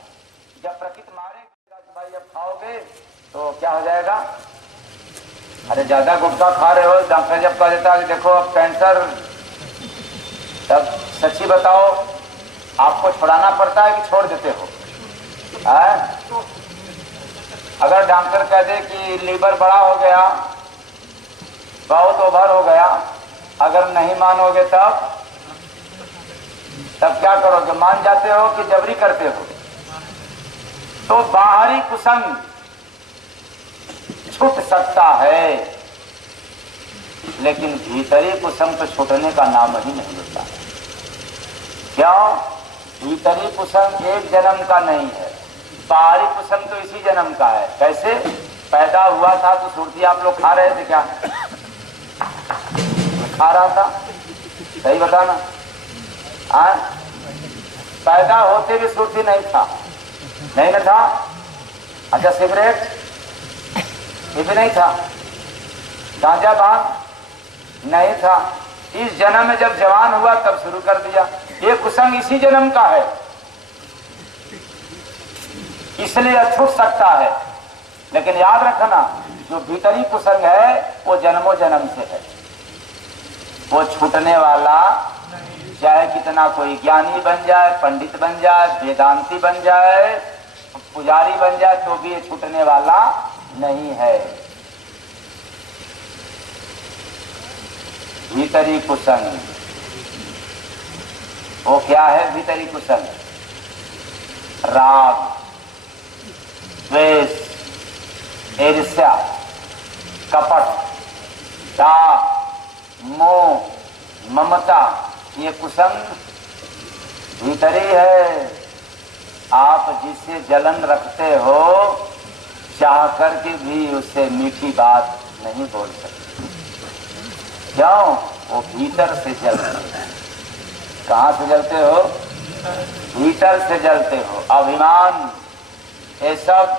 जब प्रकृति मारेगा भाई अब खाओगे तो क्या हो जाएगा, अरे ज्यादा गुटखा खा रहे हो, डॉक्टर जब कह देता है देखो अब कैंसर, तब सच्ची बताओ आपको छुड़ाना पड़ता है कि छोड़ देते हो? अगर डॉक्टर कह दे कि लीवर बड़ा हो गया, बहुत ओवर हो गया, अगर नहीं मानोगे तब क्या करोगे? मान जाते हो कि जबरी करते हो? तो बाहरी कुसंग छूट सकता है, लेकिन भीतरी कुसंग तो छूटने का नाम ही नहीं लेता। क्यों? भीतरी कुसंग एक जन्म का नहीं है, बाहरी कुसंग तो इसी जन्म का है। कैसे? पैदा हुआ था तो सुर्ती आप लोग खा रहे थे क्या? खा रहा था, सही बताना। पैदा होते भी सुर्ती नहीं था, नहीं ना था? अच्छा, सिगरेट ये भी नहीं था, गांजा भांग नहीं था। इस जन्म में जब जवान हुआ तब शुरू कर दिया। ये कुसंग इसी जन्म का है, इसलिए छूट सकता है। लेकिन याद रखना, जो भीतरी कुसंग है वो जन्मों जन्म से है, वो छूटने वाला चाहे कितना कोई ज्ञानी बन जाए, पंडित बन जाए, वेदांती बन जाए, पुजारी बन जाए, तो भी ये छूटने वाला नहीं है। भीतरी कुसंग वो क्या है? भीतरी कुसंग राग, द्वेष, ईर्ष्या, कपट, डाह, मोह, ममता, ये कुसंग भीतरी है। आप जिससे जलन रखते हो, चाह करके भी उससे मीठी बात नहीं बोल सकते। क्यों? वो भीतर से जलते हैं। कहाँ से जलते हो? भीतर से जलते हो। अभिमान, ये सब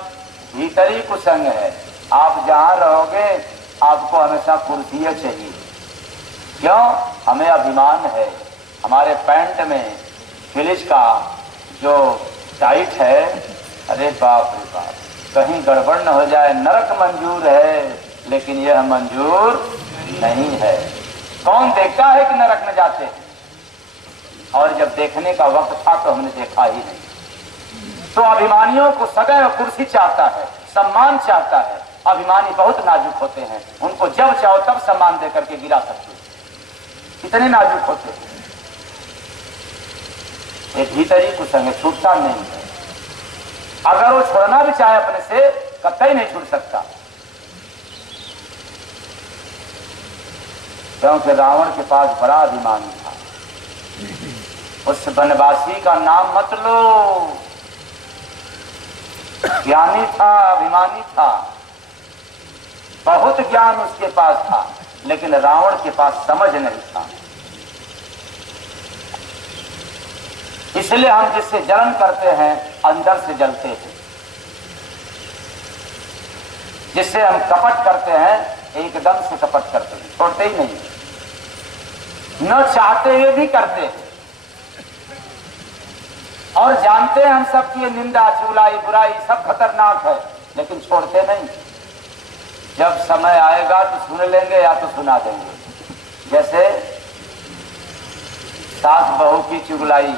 भीतरी कुसंग है। आप जहाँ रहोगे आपको हमेशा कुर्सियाँ चाहिए। क्यों? हमें अभिमान है। हमारे पैंट में फिलिज का जो टाइट है, अरे बाप रे बाप, कहीं गड़बड़ न हो जाए। नरक मंजूर है, लेकिन यह मंजूर नहीं है। कौन देखता है कि नरक में जाते हैं? और जब देखने का वक्त था तो हमने देखा ही नहीं। तो अभिमानियों को सदैव कुर्सी चाहता है, सम्मान चाहता है। अभिमानी बहुत नाजुक होते हैं, उनको जब चाहो तब सम्मान देकर के गिरा सकते हैं, कितने नाजुक होते हैं। ये भीतरी कुसंग है, छूटता नहीं है। अगर वो छोड़ना भी चाहे अपने से, कतई नहीं छूट सकता। क्योंकि रावण के पास बड़ा अभिमान था। उस वनवासी का नाम मत लो, ज्ञानी था, अभिमानी था, बहुत ज्ञान उसके पास था, लेकिन रावण के पास समझ नहीं था। इसलिए हम जिससे जलन करते हैं, अंदर से जलते हैं। जिससे हम कपट करते हैं, एकदम से कपट करते हैं, छोड़ते ही नहीं, न चाहते हुए भी करते हैं। और जानते हैं हम सब कि ये निंदा, चुगलाई, बुराई सब खतरनाक है, लेकिन छोड़ते नहीं। जब समय आएगा तो सुन लेंगे या तो सुना देंगे। जैसे सास बहू की चुगलाई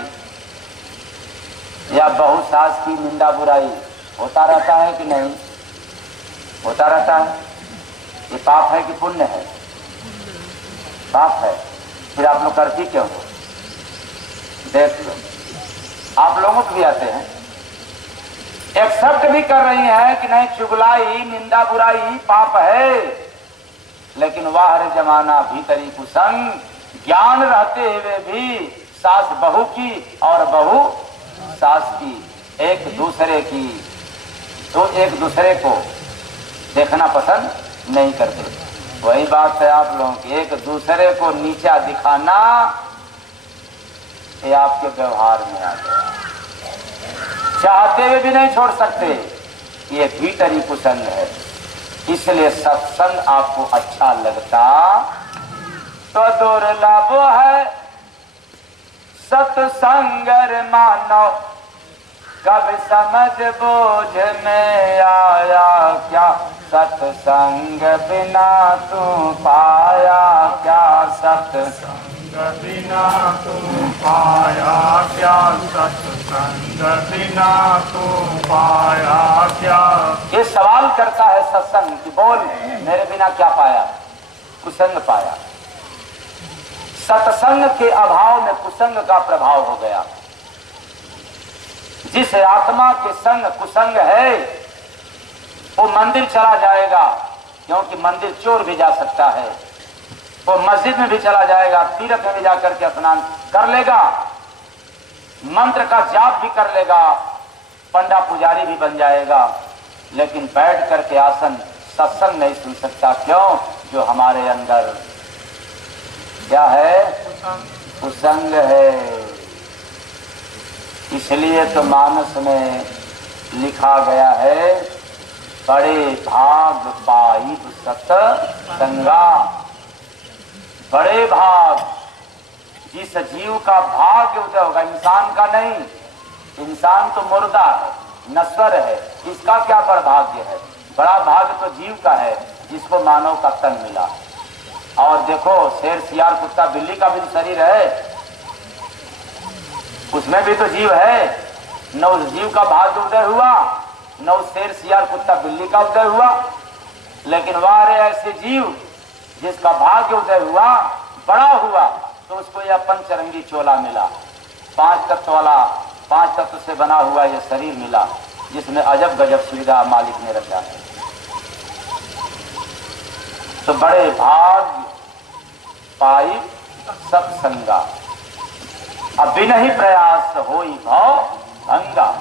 या बहू सास की निंदा बुराई होता रहता है कि नहीं? होता रहता है। ये पाप है कि पुण्य है? पाप है। फिर आप लोग करती क्यों हो? देख लो, आप लोगों को भी आते हैं, एक्सेप्ट भी कर रही हैं कि नहीं चुगलाई, निंदा, बुराई पाप है, लेकिन वाह जमाना भीतरी कुसंग, ज्ञान रहते हुए भी सास बहू की और बहू सास की, एक दूसरे की, तो एक दूसरे को देखना पसंद नहीं करते। वही बात है आप लोगों की, एक दूसरे को नीचा दिखाना ये आपके व्यवहार में आ गया। चाहते हुए भी नहीं छोड़ सकते, ये भीतरी कुसंग है। इसलिए सत्संग आपको अच्छा लगता तो दुर्लभ है सत्संग मानो, कब समझ बोझ में आया क्या, सत्संग बिना तू पाया क्या, सत्संग बिना तू पाया क्या, सत्संग बिना तू पाया क्या। ये सवाल करता है सत्संग कि बोल मेरे बिना क्या पाया? कुसंग पाया। सत्संग के अभाव में कुसंग का प्रभाव हो गया। जिस आत्मा के संग कुसंग है वो मंदिर चला जाएगा, क्योंकि मंदिर चोर भी जा सकता है। वो मस्जिद में भी चला जाएगा, तीर्थ में भी जाकर के स्नान कर लेगा, मंत्र का जाप भी कर लेगा, पंडा पुजारी भी बन जाएगा, लेकिन बैठ करके आसन सत्संग नहीं सुन सकता। क्यों? जो हमारे अंदर क्या है? कुसंग है। इसलिए तो मानस में लिखा गया है, बड़े भाग पाइब सत्संगा। बड़े भाग, जिस जीव का भाग्य उदय होगा, इंसान का नहीं। इंसान तो मुर्दा है, नश्वर है, इसका क्या बड़ा भाग्य है? बड़ा भाग्य तो जीव का है जिसको मानव का तन मिला। और देखो, शेर सियार कुत्ता बिल्ली का भी शरीर है, उसमें भी तो जीव है। न उस जीव का भाग्य उदय हुआ, न उस शेर सियार कुत्ता बिल्ली का उदय हुआ, लेकिन वारे ऐसे जीव जिसका भाग्य उदय हुआ, बड़ा हुआ, तो उसको यह पंचरंगी चोला मिला, 5 तत्व वाला, 5 तत्व से बना हुआ यह शरीर मिला, जिसमें अजब गजब सुविधा मालिक ने रखा है। तो बड़े भाग पाई सत्संगा, अब बिना ही प्रयास होई भाव भंगा।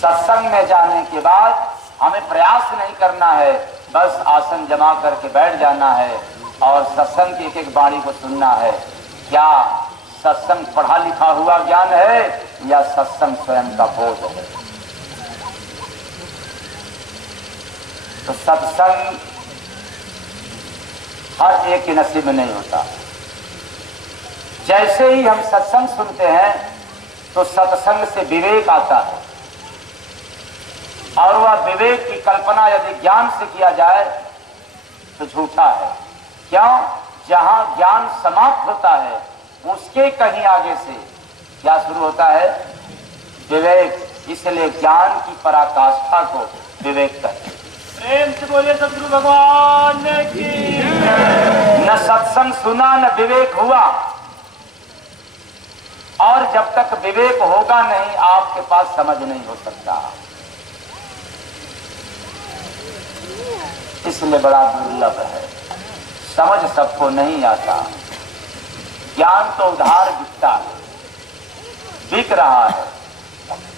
सत्संग में जाने के बाद हमें प्रयास नहीं करना है, बस आसन जमा करके बैठ जाना है और सत्संग की एक एक वाणी को सुनना है। क्या सत्संग पढ़ा लिखा हुआ ज्ञान है या सत्संग स्वयं का बोध है? तो सत्संग हर एक के नसीब में नहीं होता। जैसे ही हम सत्संग सुनते हैं तो सत्संग से विवेक आता है, और वह विवेक की कल्पना यदि ज्ञान से किया जाए तो झूठा है। क्यों? जहां ज्ञान समाप्त होता है उसके कहीं आगे से क्या शुरू होता है? विवेक। इसलिए ज्ञान की पराकाष्ठा को विवेक कहते हैं। प्रेम से बोले सदगुरु भगवान की। न सत्संग सुना न विवेक हुआ, और जब तक विवेक होगा नहीं आपके पास समझ नहीं हो सकता। इसलिए बड़ा दुर्लभ है, समझ सबको नहीं आता। ज्ञान तो उधार बिकता है, बिक रहा है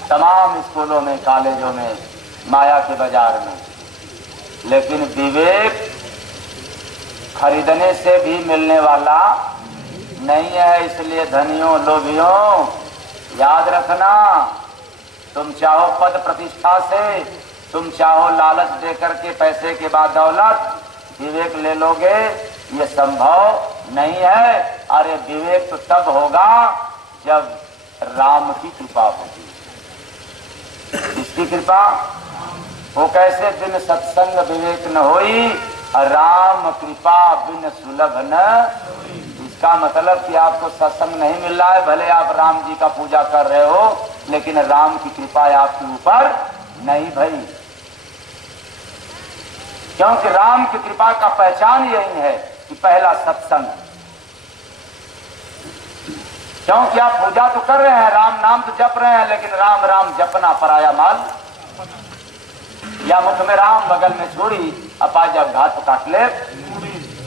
तमाम स्कूलों में, कॉलेजों में, माया के बाजार में, लेकिन विवेक खरीदने से भी मिलने वाला नहीं है। इसलिए धनियों, लोभियों, याद रखना, तुम चाहो पद प्रतिष्ठा से, तुम चाहो लालच देकर के पैसे के बाद दौलत, विवेक ले लोगे, ये संभव नहीं है। अरे विवेक तो तब होगा जब राम की कृपा होगी। किसकी कृपा? वो कैसे? बिन सत्संग विवेक न होई, राम कृपा बिन सुलभ न। इसका मतलब कि आपको सत्संग नहीं मिल रहा है, भले आप राम जी का पूजा कर रहे हो, लेकिन राम की कृपा आपके ऊपर नहीं भई। क्योंकि राम की कृपा का पहचान यही है कि पहला सत्संग। क्योंकि आप पूजा तो कर रहे हैं, राम नाम तो जप रहे हैं, लेकिन राम राम जपना पराया माल। या मुख में राम बगल में छुरी, अपा जब घात काट ले।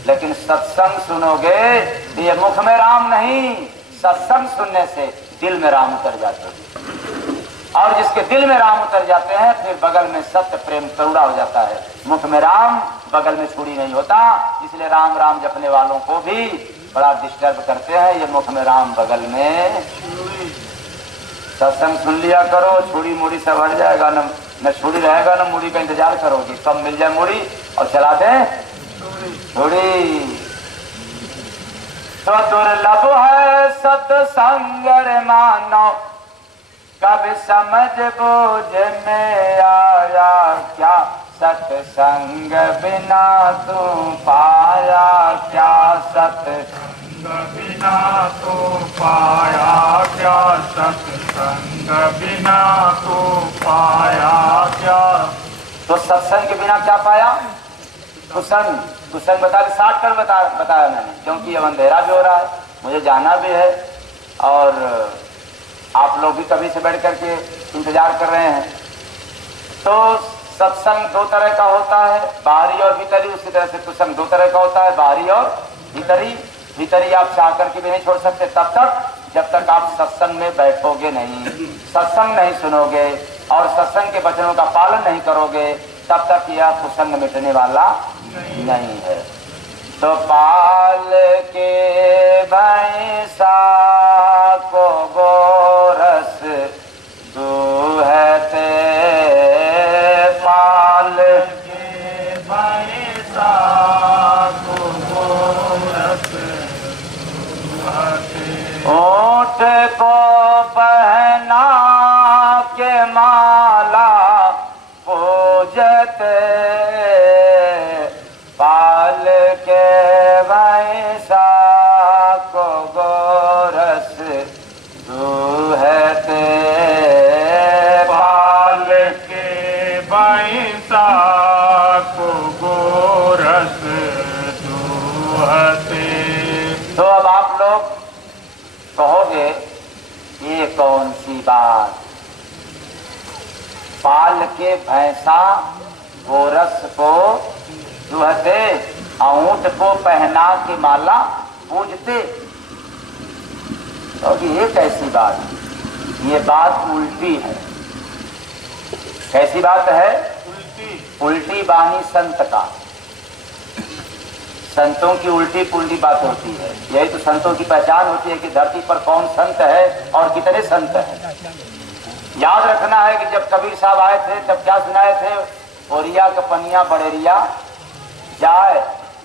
लेकिन सत्संग सुनोगे तो ये मुख में राम नहीं, सत्संग सुनने से दिल में राम उतर जाते हैं, और जिसके दिल में राम उतर जाते हैं फिर बगल में सत्य प्रेम करुणा हो जाता है। मुख में राम बगल में छुरी नहीं होता। इसलिए राम राम जपने वालों को भी बड़ा डिस्टर्ब करते हैं, ये मुख में राम बगल में। सत्संग सुन लिया करो, छुरी मुड़ी सब हट जाएगा, न छुरी रहेगा न मुड़ी का इंतजार करोगे, कब मिल जाए मुड़ी और चला दें छुरी। तो दुर्लभ है सत्संग रे मानो, कब समझ बूझ में आया क्या? सत्संग बिना तू पाया क्या? सत्संग बिना तो पाया क्या? सत्संग बिना तो पाया क्या? तो सत्संग के बिना क्या पाया? कुसंग बता 60 कर बताया मैंने, क्योंकि अब अंधेरा भी हो रहा है, मुझे जाना भी है और आप लोग भी कभी से बैठ करके इंतजार कर रहे हैं। तो सत्संग 2 तरह का होता है, बाहरी और भीतरी। उसी तरह से कुसंग 2 तरह का होता है, बाहरी और भीतरी। भीतरी आप चाह करके भी नहीं छोड़ सकते तब तक जब तक आप सत्संग में बैठोगे नहीं, सत्संग नहीं सुनोगे और सत्संग के वचनों का पालन नहीं करोगे, तब तक यह कुसंग मिटने वाला नहीं है। तो पाल के भैंसा को गोरस दूहते, पाल के भैंसा को गोरस दूहते, ऊंट को पहना के माला पूजते, पाल के भैंसा को गोरस दूहते, पाल के भैंसा को गोरस दूहते। तो अब आप लोग कहोगे ये कौन सी बात, पाल के भैंसा गोरस को दुहते, ऊंट को पहना के माला पूजते। तो ये कैसी बात, ये बात उल्टी है। कैसी बात है? उल्टी बानी संत का। संतों की उल्टी पुल्टी बात होती है। यही तो संतों की पहचान होती है कि धरती पर कौन संत है और कितने संत हैं। याद रखना है कि जब कबीर साहब आए थे तब क्या सुनाए थे, ओरिया कपनिया बड़ेरिया जाए,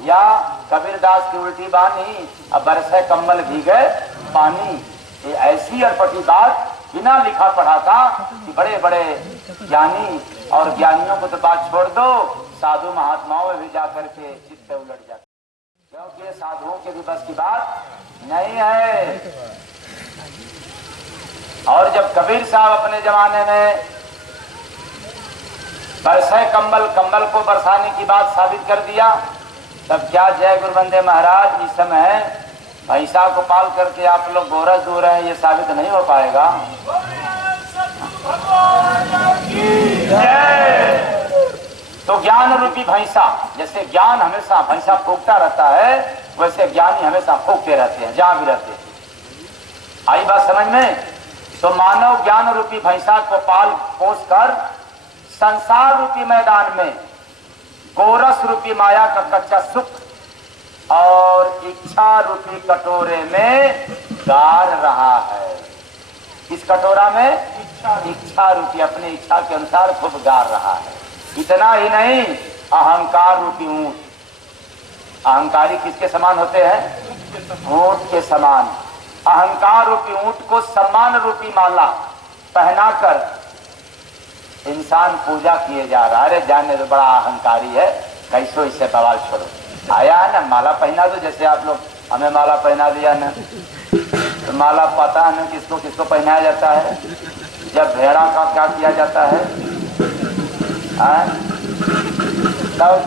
या कबीरदास की उल्टी बानी अब बरसे कम्बल भीगे पानी। ये ऐसी अटपटी बात बिना लिखा पढ़ा था कि बड़े बड़े ज्ञानी और ज्ञानियों को तो बात छोड़ दो, साधु महात्माओं में भी जाकर के चित्त उलट जाते, क्योंकि ये साधुओं के भी बस की बात नहीं है। और जब कबीर साहब अपने जमाने में बरसे कंबल को बरसाने की बात साबित कर दिया, तब क्या जय गुरुबंदे महाराज इस समय भैंसा को पाल करके आप लोग गोरस दू रहे हैं, ये साबित नहीं हो पाएगा। तो ज्ञान रूपी भैंसा, जैसे ज्ञान हमेशा भैंसा फूकता रहता है, वैसे ज्ञानी हमेशा फूकते रहते हैं जहां भी रहते हैं। आई बात समझ में? तो मानव ज्ञान रूपी भैंसा को पाल पोस कर संसार रूपी मैदान में गोरस रूपी माया का कच्चा सुख और इच्छा रूपी कटोरे में गार रहा है। इस कटोरा में इच्छा रूपी अपनी इच्छा के अनुसार खूब गार रहा है। इतना ही नहीं, अहंकार रूपी ऊंट, अहंकारी किसके समान होते हैं? ऊंट के समान। अहंकार रूपी ऊंट को सम्मान रूपी माला पहनाकर इंसान पूजा किए जा रहा है। अरे जाने तो बड़ा अहंकारी है, कैसो इससे बवाल छोड़ो। आया है ना, माला पहना दो, जैसे आप लोग हमें माला पहना दिया ना, तो माला पता है ना किसको किसको पहनाया जाता है। जब भेड़ा का क्या किया जाता है,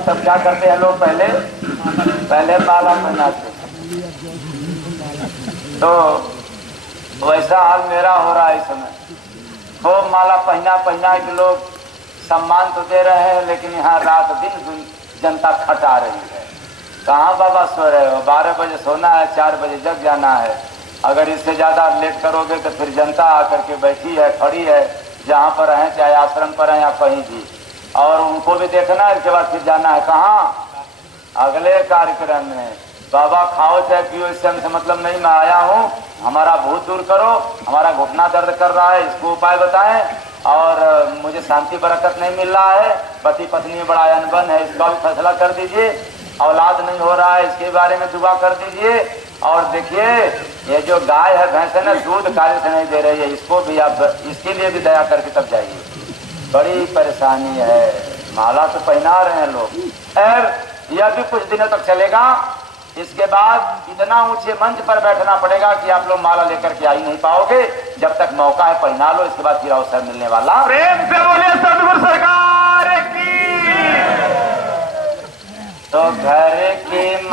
तब क्या करते हैं लोग, पहले माला पहनाते। तो वैसा हाल मेरा हो रहा है इस समय। खूब माला पहना के लोग सम्मान तो दे रहे हैं, लेकिन यहाँ रात दिन जनता खटा रही है। कहाँ बाबा सो रहे हो? 12 बजे सोना है, 4 बजे जग जाना है। अगर इससे ज्यादा लेट करोगे तो फिर जनता आकर के बैठी है, खड़ी है, जहाँ पर है, चाहे आश्रम पर है या कहीं भी, और उनको भी देखना है। इसके बाद फिर जाना है कहाँ? अगले कार्यक्रम में। बाबा खाओ चाहे पियो, इससे हमसे मतलब नहीं, मैं आया हूँ, हमारा भूत दूर करो, हमारा घुटना दर्द कर रहा है, इसको उपाय बताएं, और मुझे शांति बरकत नहीं मिल रहा है, पति पत्नी में बड़ा अनबन है, इसका भी फैसला कर दीजिए, औलाद नहीं हो रहा है, इसके बारे में दुआ कर दीजिए। और देखिए ये जो गाय है, भैंस है ना, दूध कार्य से नहीं दे रही है, इसको भी आप, इसके लिए भी दया करके तब जाइए। बड़ी परेशानी है। माला तो पहना रहे हैं लोग, खैर यह भी कुछ दिनों तक चलेगा। इसके बाद इतना ऊंचे मंच पर बैठना पड़ेगा कि आप लोग माला लेकर के आ ही नहीं पाओगे। जब तक मौका है पहना लो, इसके बाद फिर अवसर मिलने वाला। प्रेम से बोले सतगुरु सरकार की।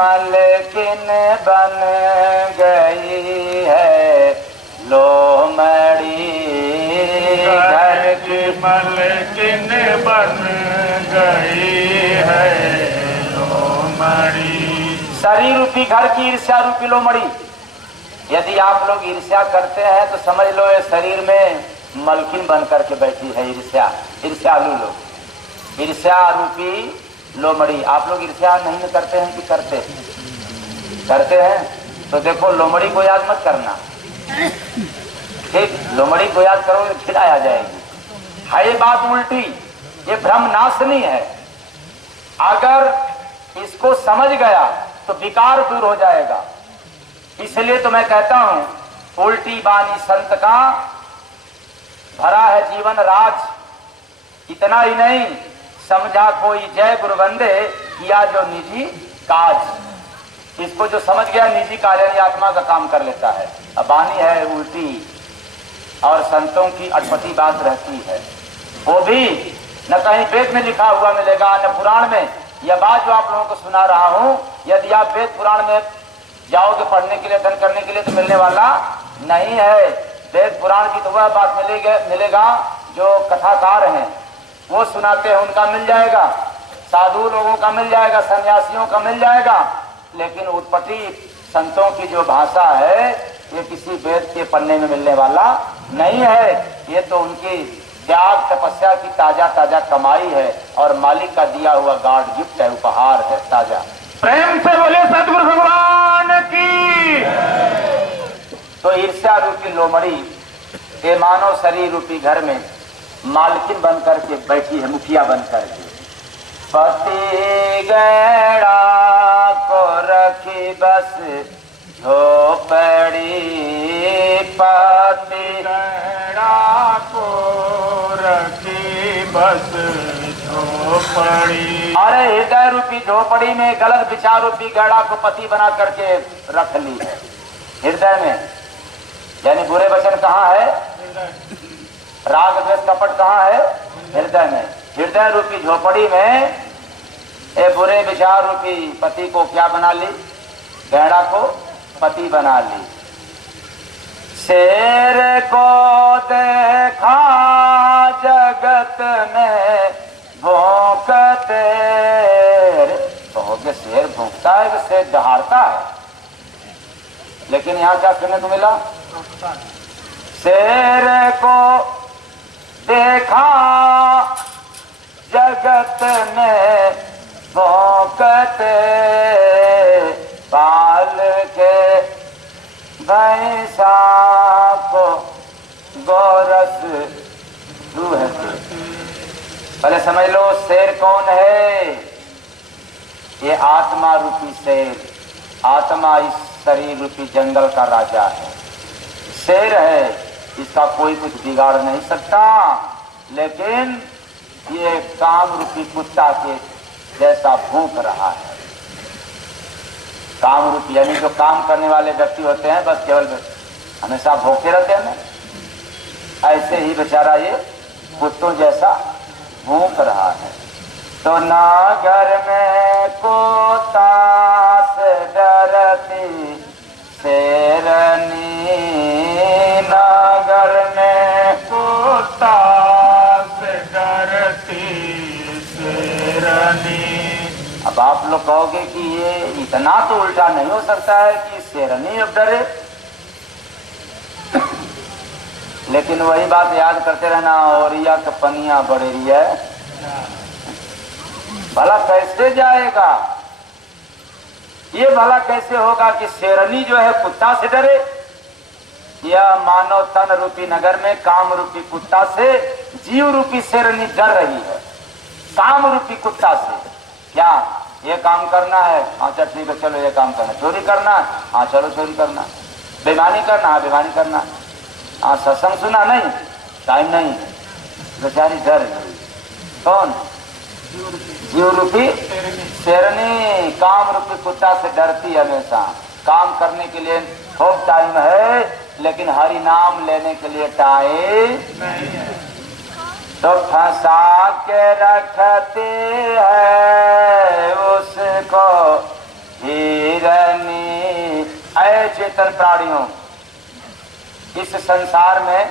मलकिन बन गई है लोमड़ी, घर की मलकिन बन गई है लोमड़ी। शरीर रूपी घर की ईर्ष्या रूपी लोमड़ी। यदि आप लोग ईर्ष्या करते हैं तो समझ लो ये शरीर में मलकिन बन करके बैठी है ईर्ष्या, ईर्ष्यालु लोग, ईर्ष्या रूपी लोमड़ी। आप लोग ईर्ष्या नहीं करते हैं कि करते हैं? करते हैं तो देखो लोमड़ी को याद मत करना, ठीक? लोमड़ी को याद करोगे फिर आ जाएगी। है ये बात उल्टी, ये भ्रम नाशनी है। अगर इसको समझ गया तो विकार दूर हो जाएगा। इसलिए तो मैं कहता हूं उल्टी बानी संत का भरा है जीवन राज। इतना ही नहीं, समझा कोई जय गुरु वंदे, किया जो निजी काज। इसको जो समझ गया निजी कार्य आत्मा का काम कर लेता है। अब बानी है उल्टी और संतों की अटपटी बात रहती है। वो भी न कहीं वेद में लिखा हुआ मिलेगा न पुराण में। यह बात जो आप लोगों को सुना रहा हूं, यदि आप वेद पुराण में जाओगे पढ़ने के लिए, अध्ययन करने के लिए, तो मिलने वाला नहीं है। वेद पुराण की तो वह बात मिलेगा जो कथाकार हैं वो सुनाते हैं, उनका मिल जाएगा, साधु लोगों का मिल जाएगा, सन्यासियों का मिल जाएगा। लेकिन उत्पत्ति संतों की जो भाषा है ये किसी वेद के पन्ने में मिलने वाला नहीं है। ये तो उनकी त्याग तपस्या की ताजा ताजा कमाई है और मालिक का दिया हुआ गॉड गिफ्ट है, उपहार है ताजा। प्रेम से बोले सतगुरु भगवान की। तो ईर्ष्या रूपी लोमड़ी ये मानव शरीर रूपी घर में मालकिन बन करके बैठी है, मुखिया बन करके। पति गैड़ा को रखी बस झोपड़ी, पति गैड़ा को रखी बस झोपड़ी। अरे हृदय रूपी झोपड़ी में गलत विचार रूपी गैड़ा को पति बना करके रख ली है हृदय में। यानी बुरे वचन कहाँ है? राग द्वेष कपट कहाँ है? हृदय में। हृदय रूपी झोपड़ी में ए बुरे विचार रूपी पति को क्या बना ली? गैड़ा को पति बना ली। शेर को देखा जगत में भौंकते, कहोगे शेर भौंकता है कि शेर दहाड़ता है? लेकिन यहाँ क्या सुनने को मिला? शेर को देखा जगत में भौंकते, पाल के भैंसा को गोरस दूहते। पहले समझ लो शेर कौन है? ये आत्मा रूपी शेर, आत्मा इस शरीर रूपी जंगल का राजा है, शेर है। इसका कोई कुछ बिगाड़ नहीं सकता। लेकिन ये काम रूपी कुत्ता के जैसा भूख रहा है। काम रूपी यानी जो काम करने वाले व्यक्ति होते हैं बस केवल हमेशा भूखे रहते हैं, ऐसे ही बेचारा ये कुत्तों जैसा भूख रहा है। तो नागर में कोता से डरती शेरनी, नागर में कोता से डरती शेरनी। अब आप लोग कहोगे कि ये इतना तो उल्टा नहीं हो सकता है कि शेरनी अब डरे। लेकिन वही बात याद करते रहना, औरिया का पनिया बड़ेरी है। भला कैसे जाएगा ये? भला कैसे होगा कि शेरनी जो है कुत्ता से डरे? यह मानव तन रूपी नगर में काम रूपी कुत्ता से जीव रूपी शेरनी डर रही है। काम रूपी कुत्ता से क्या ये काम करना है? अच्छा ठीक है चलो ये काम करना। चोरी करना? हाँ चलो चोरी करना। बेईमानी करना? हाँ बेईमानी करना। हाँ सत्संग सुना? नहीं, टाइम नहीं। बेचारी डर गई। कौन? जीव रूपी शेरनी काम रूपी कुत्ता से डरती है हमेशा। काम करने के लिए खूब टाइम है लेकिन हरि नाम लेने के लिए टाइम नहीं है। तो फंसा के रखते हैं उसको ही प्राणियों, इस संसार में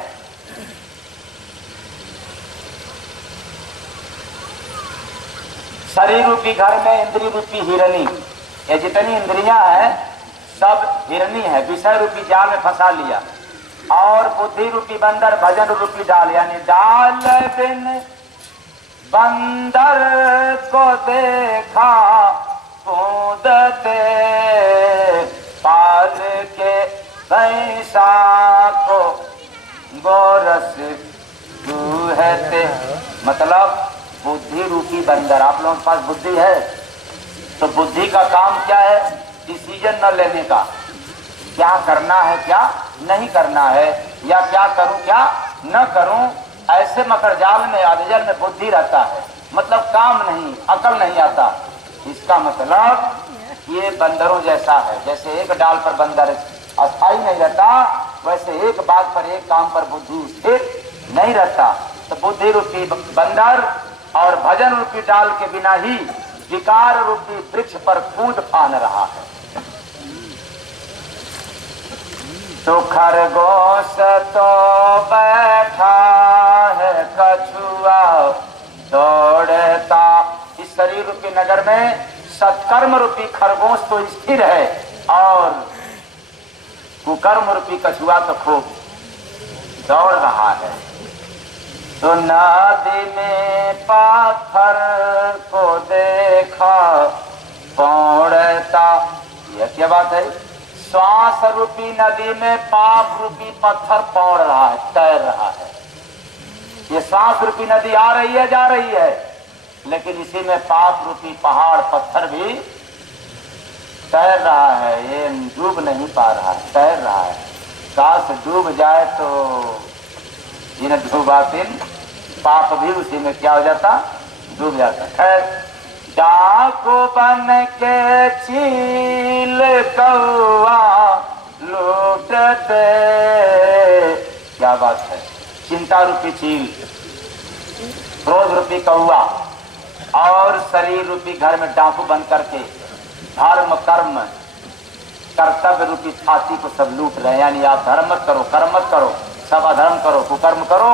शरीर रूपी घर में इंद्रिय रूपी हिरणी, ये जितनी इंद्रियां हैं सब हिरणी है, विषय रूपी जाल में फंसा लिया। और बुद्धि रूपी बंदर भजन रूपी डाल, यानी डाल बिन बंदर को देखा कूदते, पाल के भैंसा को गोरस दूहते। मतलब बुद्धि रूपी बंदर, आप लोगों के पास बुद्धि है तो बुद्धि का काम क्या है? डिसीजन न लेने का, क्या करना है क्या नहीं करना है, या क्या करूं क्या न करूं, ऐसे मकड़जाल में अधजल में बुद्धि रहता है। मतलब काम नहीं, अकल नहीं आता। इसका मतलब ये बंदरों जैसा है, जैसे एक डाल पर बंदर अस्थाई नहीं रहता, वैसे एक बात पर एक काम पर बुद्धि स्थिर नहीं रहता। तो बुद्धि रूपी बंदर और भजन रूपी डाल के बिना ही विकार रूपी वृक्ष पर कूद फान रहा है। तो खरगोश तो बैठा है कछुआ दौड़ता। इस शरीर रूपी नगर में सत्कर्म रूपी खरगोश तो स्थिर है और कुकर्म रूपी कछुआ तो खूब दौड़ रहा है। तो नदी में पत्थर को देखा पौड़ता। यह क्या बात है? श्वास रूपी नदी में पाप रूपी पत्थर पौड़ रहा है, तैर रहा है। ये श्वास रूपी नदी आ रही है जा रही है, लेकिन इसी में पाप रूपी पहाड़ पत्थर भी तैर रहा है। ये डूब नहीं पा रहा है, तैर रहा है। काश डूब जाए तो इन डूबातिन पाप भी उसी में क्या हो जाता? डूब जाता। खैर, डाकू बन के चील कौआ लूटते। क्या बात है? चिंता रूपी चील, क्रोध रूपी कौआ और शरीर रूपी घर में डाकू बन करके धर्म कर्म कर्तव्य रूपी छाती को सब लूट रहे हैं। यानी आप धर्म मत करो, कर्म मत करो, सब अधर्म करो, कुकर्म करो।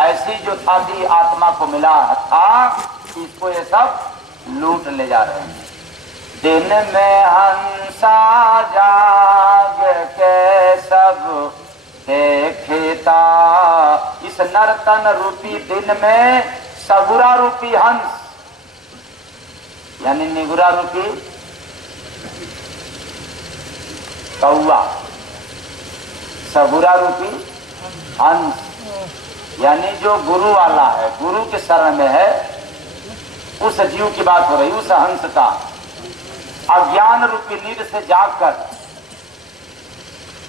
ऐसी जो छाती आत्मा को मिला था, इसको ये सब लूट ले जा रहे हैं। दिन में हंसा जाग के सब देखता। इस नर्तन रूपी दिन में सगुरा रूपी हंस, यानी निगुरा रूपी कौआ, सगुरा रूपी हंस, यानी जो गुरु वाला है, गुरु के शरण में है, उस जीव की बात हो रही। उस हंस का अज्ञान रूपी नींद से जागकर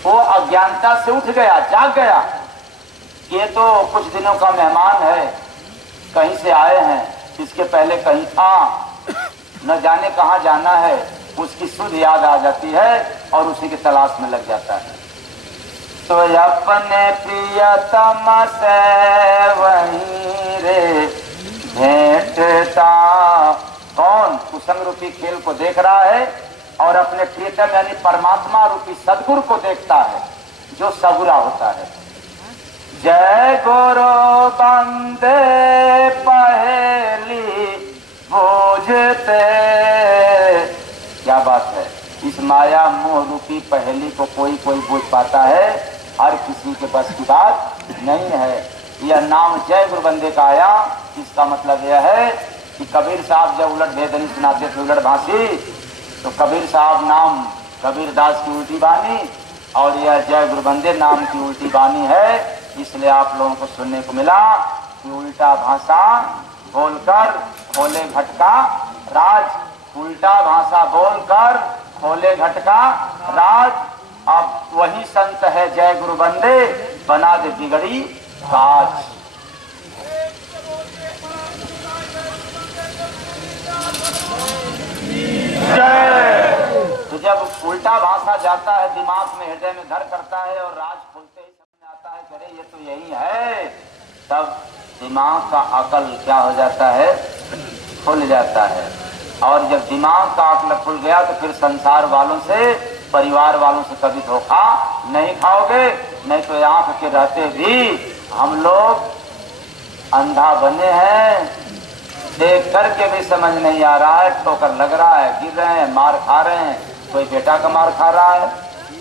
वो अज्ञानता से उठ गया, जाग गया। ये तो कुछ दिनों का मेहमान है, कहीं से आए हैं, इसके पहले कहीं था, न जाने कहाँ जाना है। उसकी सुध याद आ जाती है और उसी की तलाश में लग जाता है। तो अपने प्रियतम से वहीं रे भेंटता। कौन? कुसंग रूपी खेल को देख रहा है और अपने प्रियतम यानी परमात्मा रूपी सदगुरु को देखता है, जो सगुरा होता है। जय गुरु बंदे पहेली बूझते। क्या बात है? इस माया मोह रूपी पहेली को कोई कोई बूझ पाता है, हर किसी के बस की बात नहीं है। यह नाम जय गुरु बंदे का आया, इसका मतलब यह है कि कबीर साहब जब उलट भेदनी सुनाते थे, उलट भांसी, तो कबीर साहब नाम कबीर दास की उल्टी बानी और यह जय गुरु बंदे नाम की उल्टी बानी है। इसलिए आप लोगों को सुनने को मिला कि उल्टा भाषा बोलकर खोले घटका राज, उल्टा भाषा बोलकर खोले घटका राज। अब वही संत है जय गुरु बंदे, बना दे बिगड़ी काज। तो जब उल्टा भाषा जाता है दिमाग में, हृदय में घर करता है और राज खुलते ही समझ आता है, करे ये तो यही है, तब दिमाग का अकल क्या हो जाता है? खुल जाता है। और जब दिमाग का अकल खुल गया तो फिर संसार वालों से परिवार वालों से कभी धोखा नहीं खाओगे। नहीं तो आंख के रहते भी हम लोग अंधा बने हैं, देख करके भी समझ नहीं आ रहा है, ठोकर लग रहा है, गिर रहे हैं, मार खा रहे हैं। कोई बेटा का मार खा रहा है,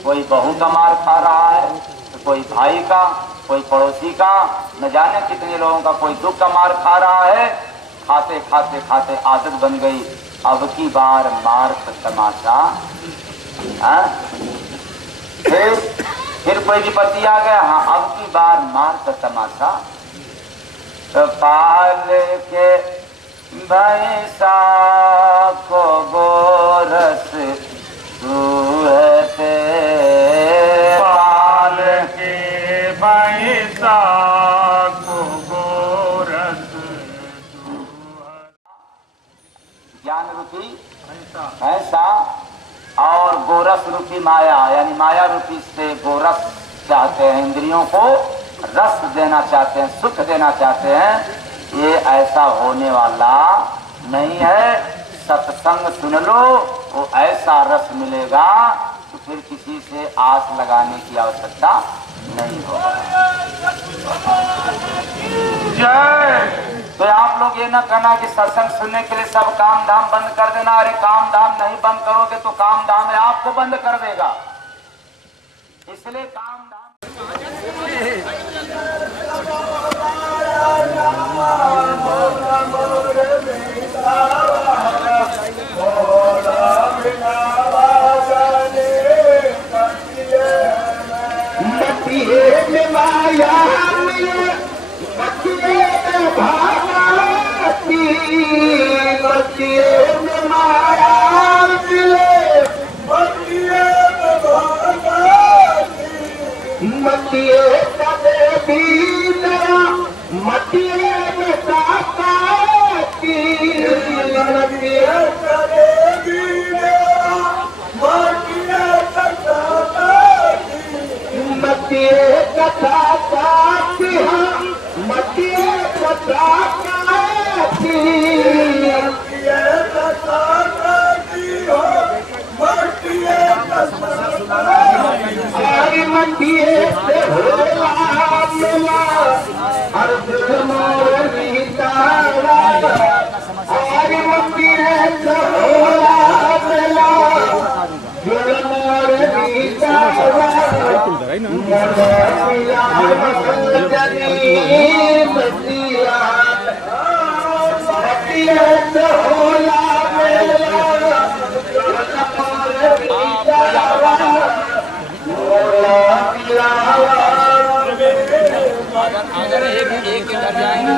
कोई बहू का मार खा रहा है, तो कोई भाई का, कोई पड़ोसी का, न जाने कितने लोगों का कोई दुख का मार खा रहा है। खाते खाते खाते आदत बन गई, अब की बार मार का तमाशा। फिर कोई विपत्ति आ गया, हाँ अब की बार मार का तमाशा। तो पाल के भैंसा को गोरस दूहते, पाल के भैंसा को गोरस ज्ञान रूपी भैंसा और गोरस रूपी माया, यानी माया रूपी से गोरस चाहते हैं, इंद्रियों को रस देना चाहते हैं, सुख देना चाहते हैं। ये ऐसा होने वाला नहीं है। सत्संग सुन लो, वो ऐसा रस मिलेगा तो फिर किसी से आस लगाने की आवश्यकता नहीं होगा। जय। तो आप लोग ये न कहना कि सत्संग सुनने के लिए सब काम धाम बंद कर देना। अरे काम धाम नहीं बंद करोगे तो काम धाम आपको बंद कर देगा। इसलिए काम धाम माया भागती, माया मतिए कदे भी नया, मतिए में ताकती, मतिए कदे भी नया, मतिए ताकती, मतिए कथा ताकती, मतिए कथा ताकती, मतिए कथा ताकती हो, मतिए आरी मटिए से होला मिला, हर दिल मोर नीतारा। आरी मटिए से होला मिला, दिल मोर नीतारा। मटिया मटिए से होला मिला, दिल मोर नीतारा। अगर एक घर जाएंगे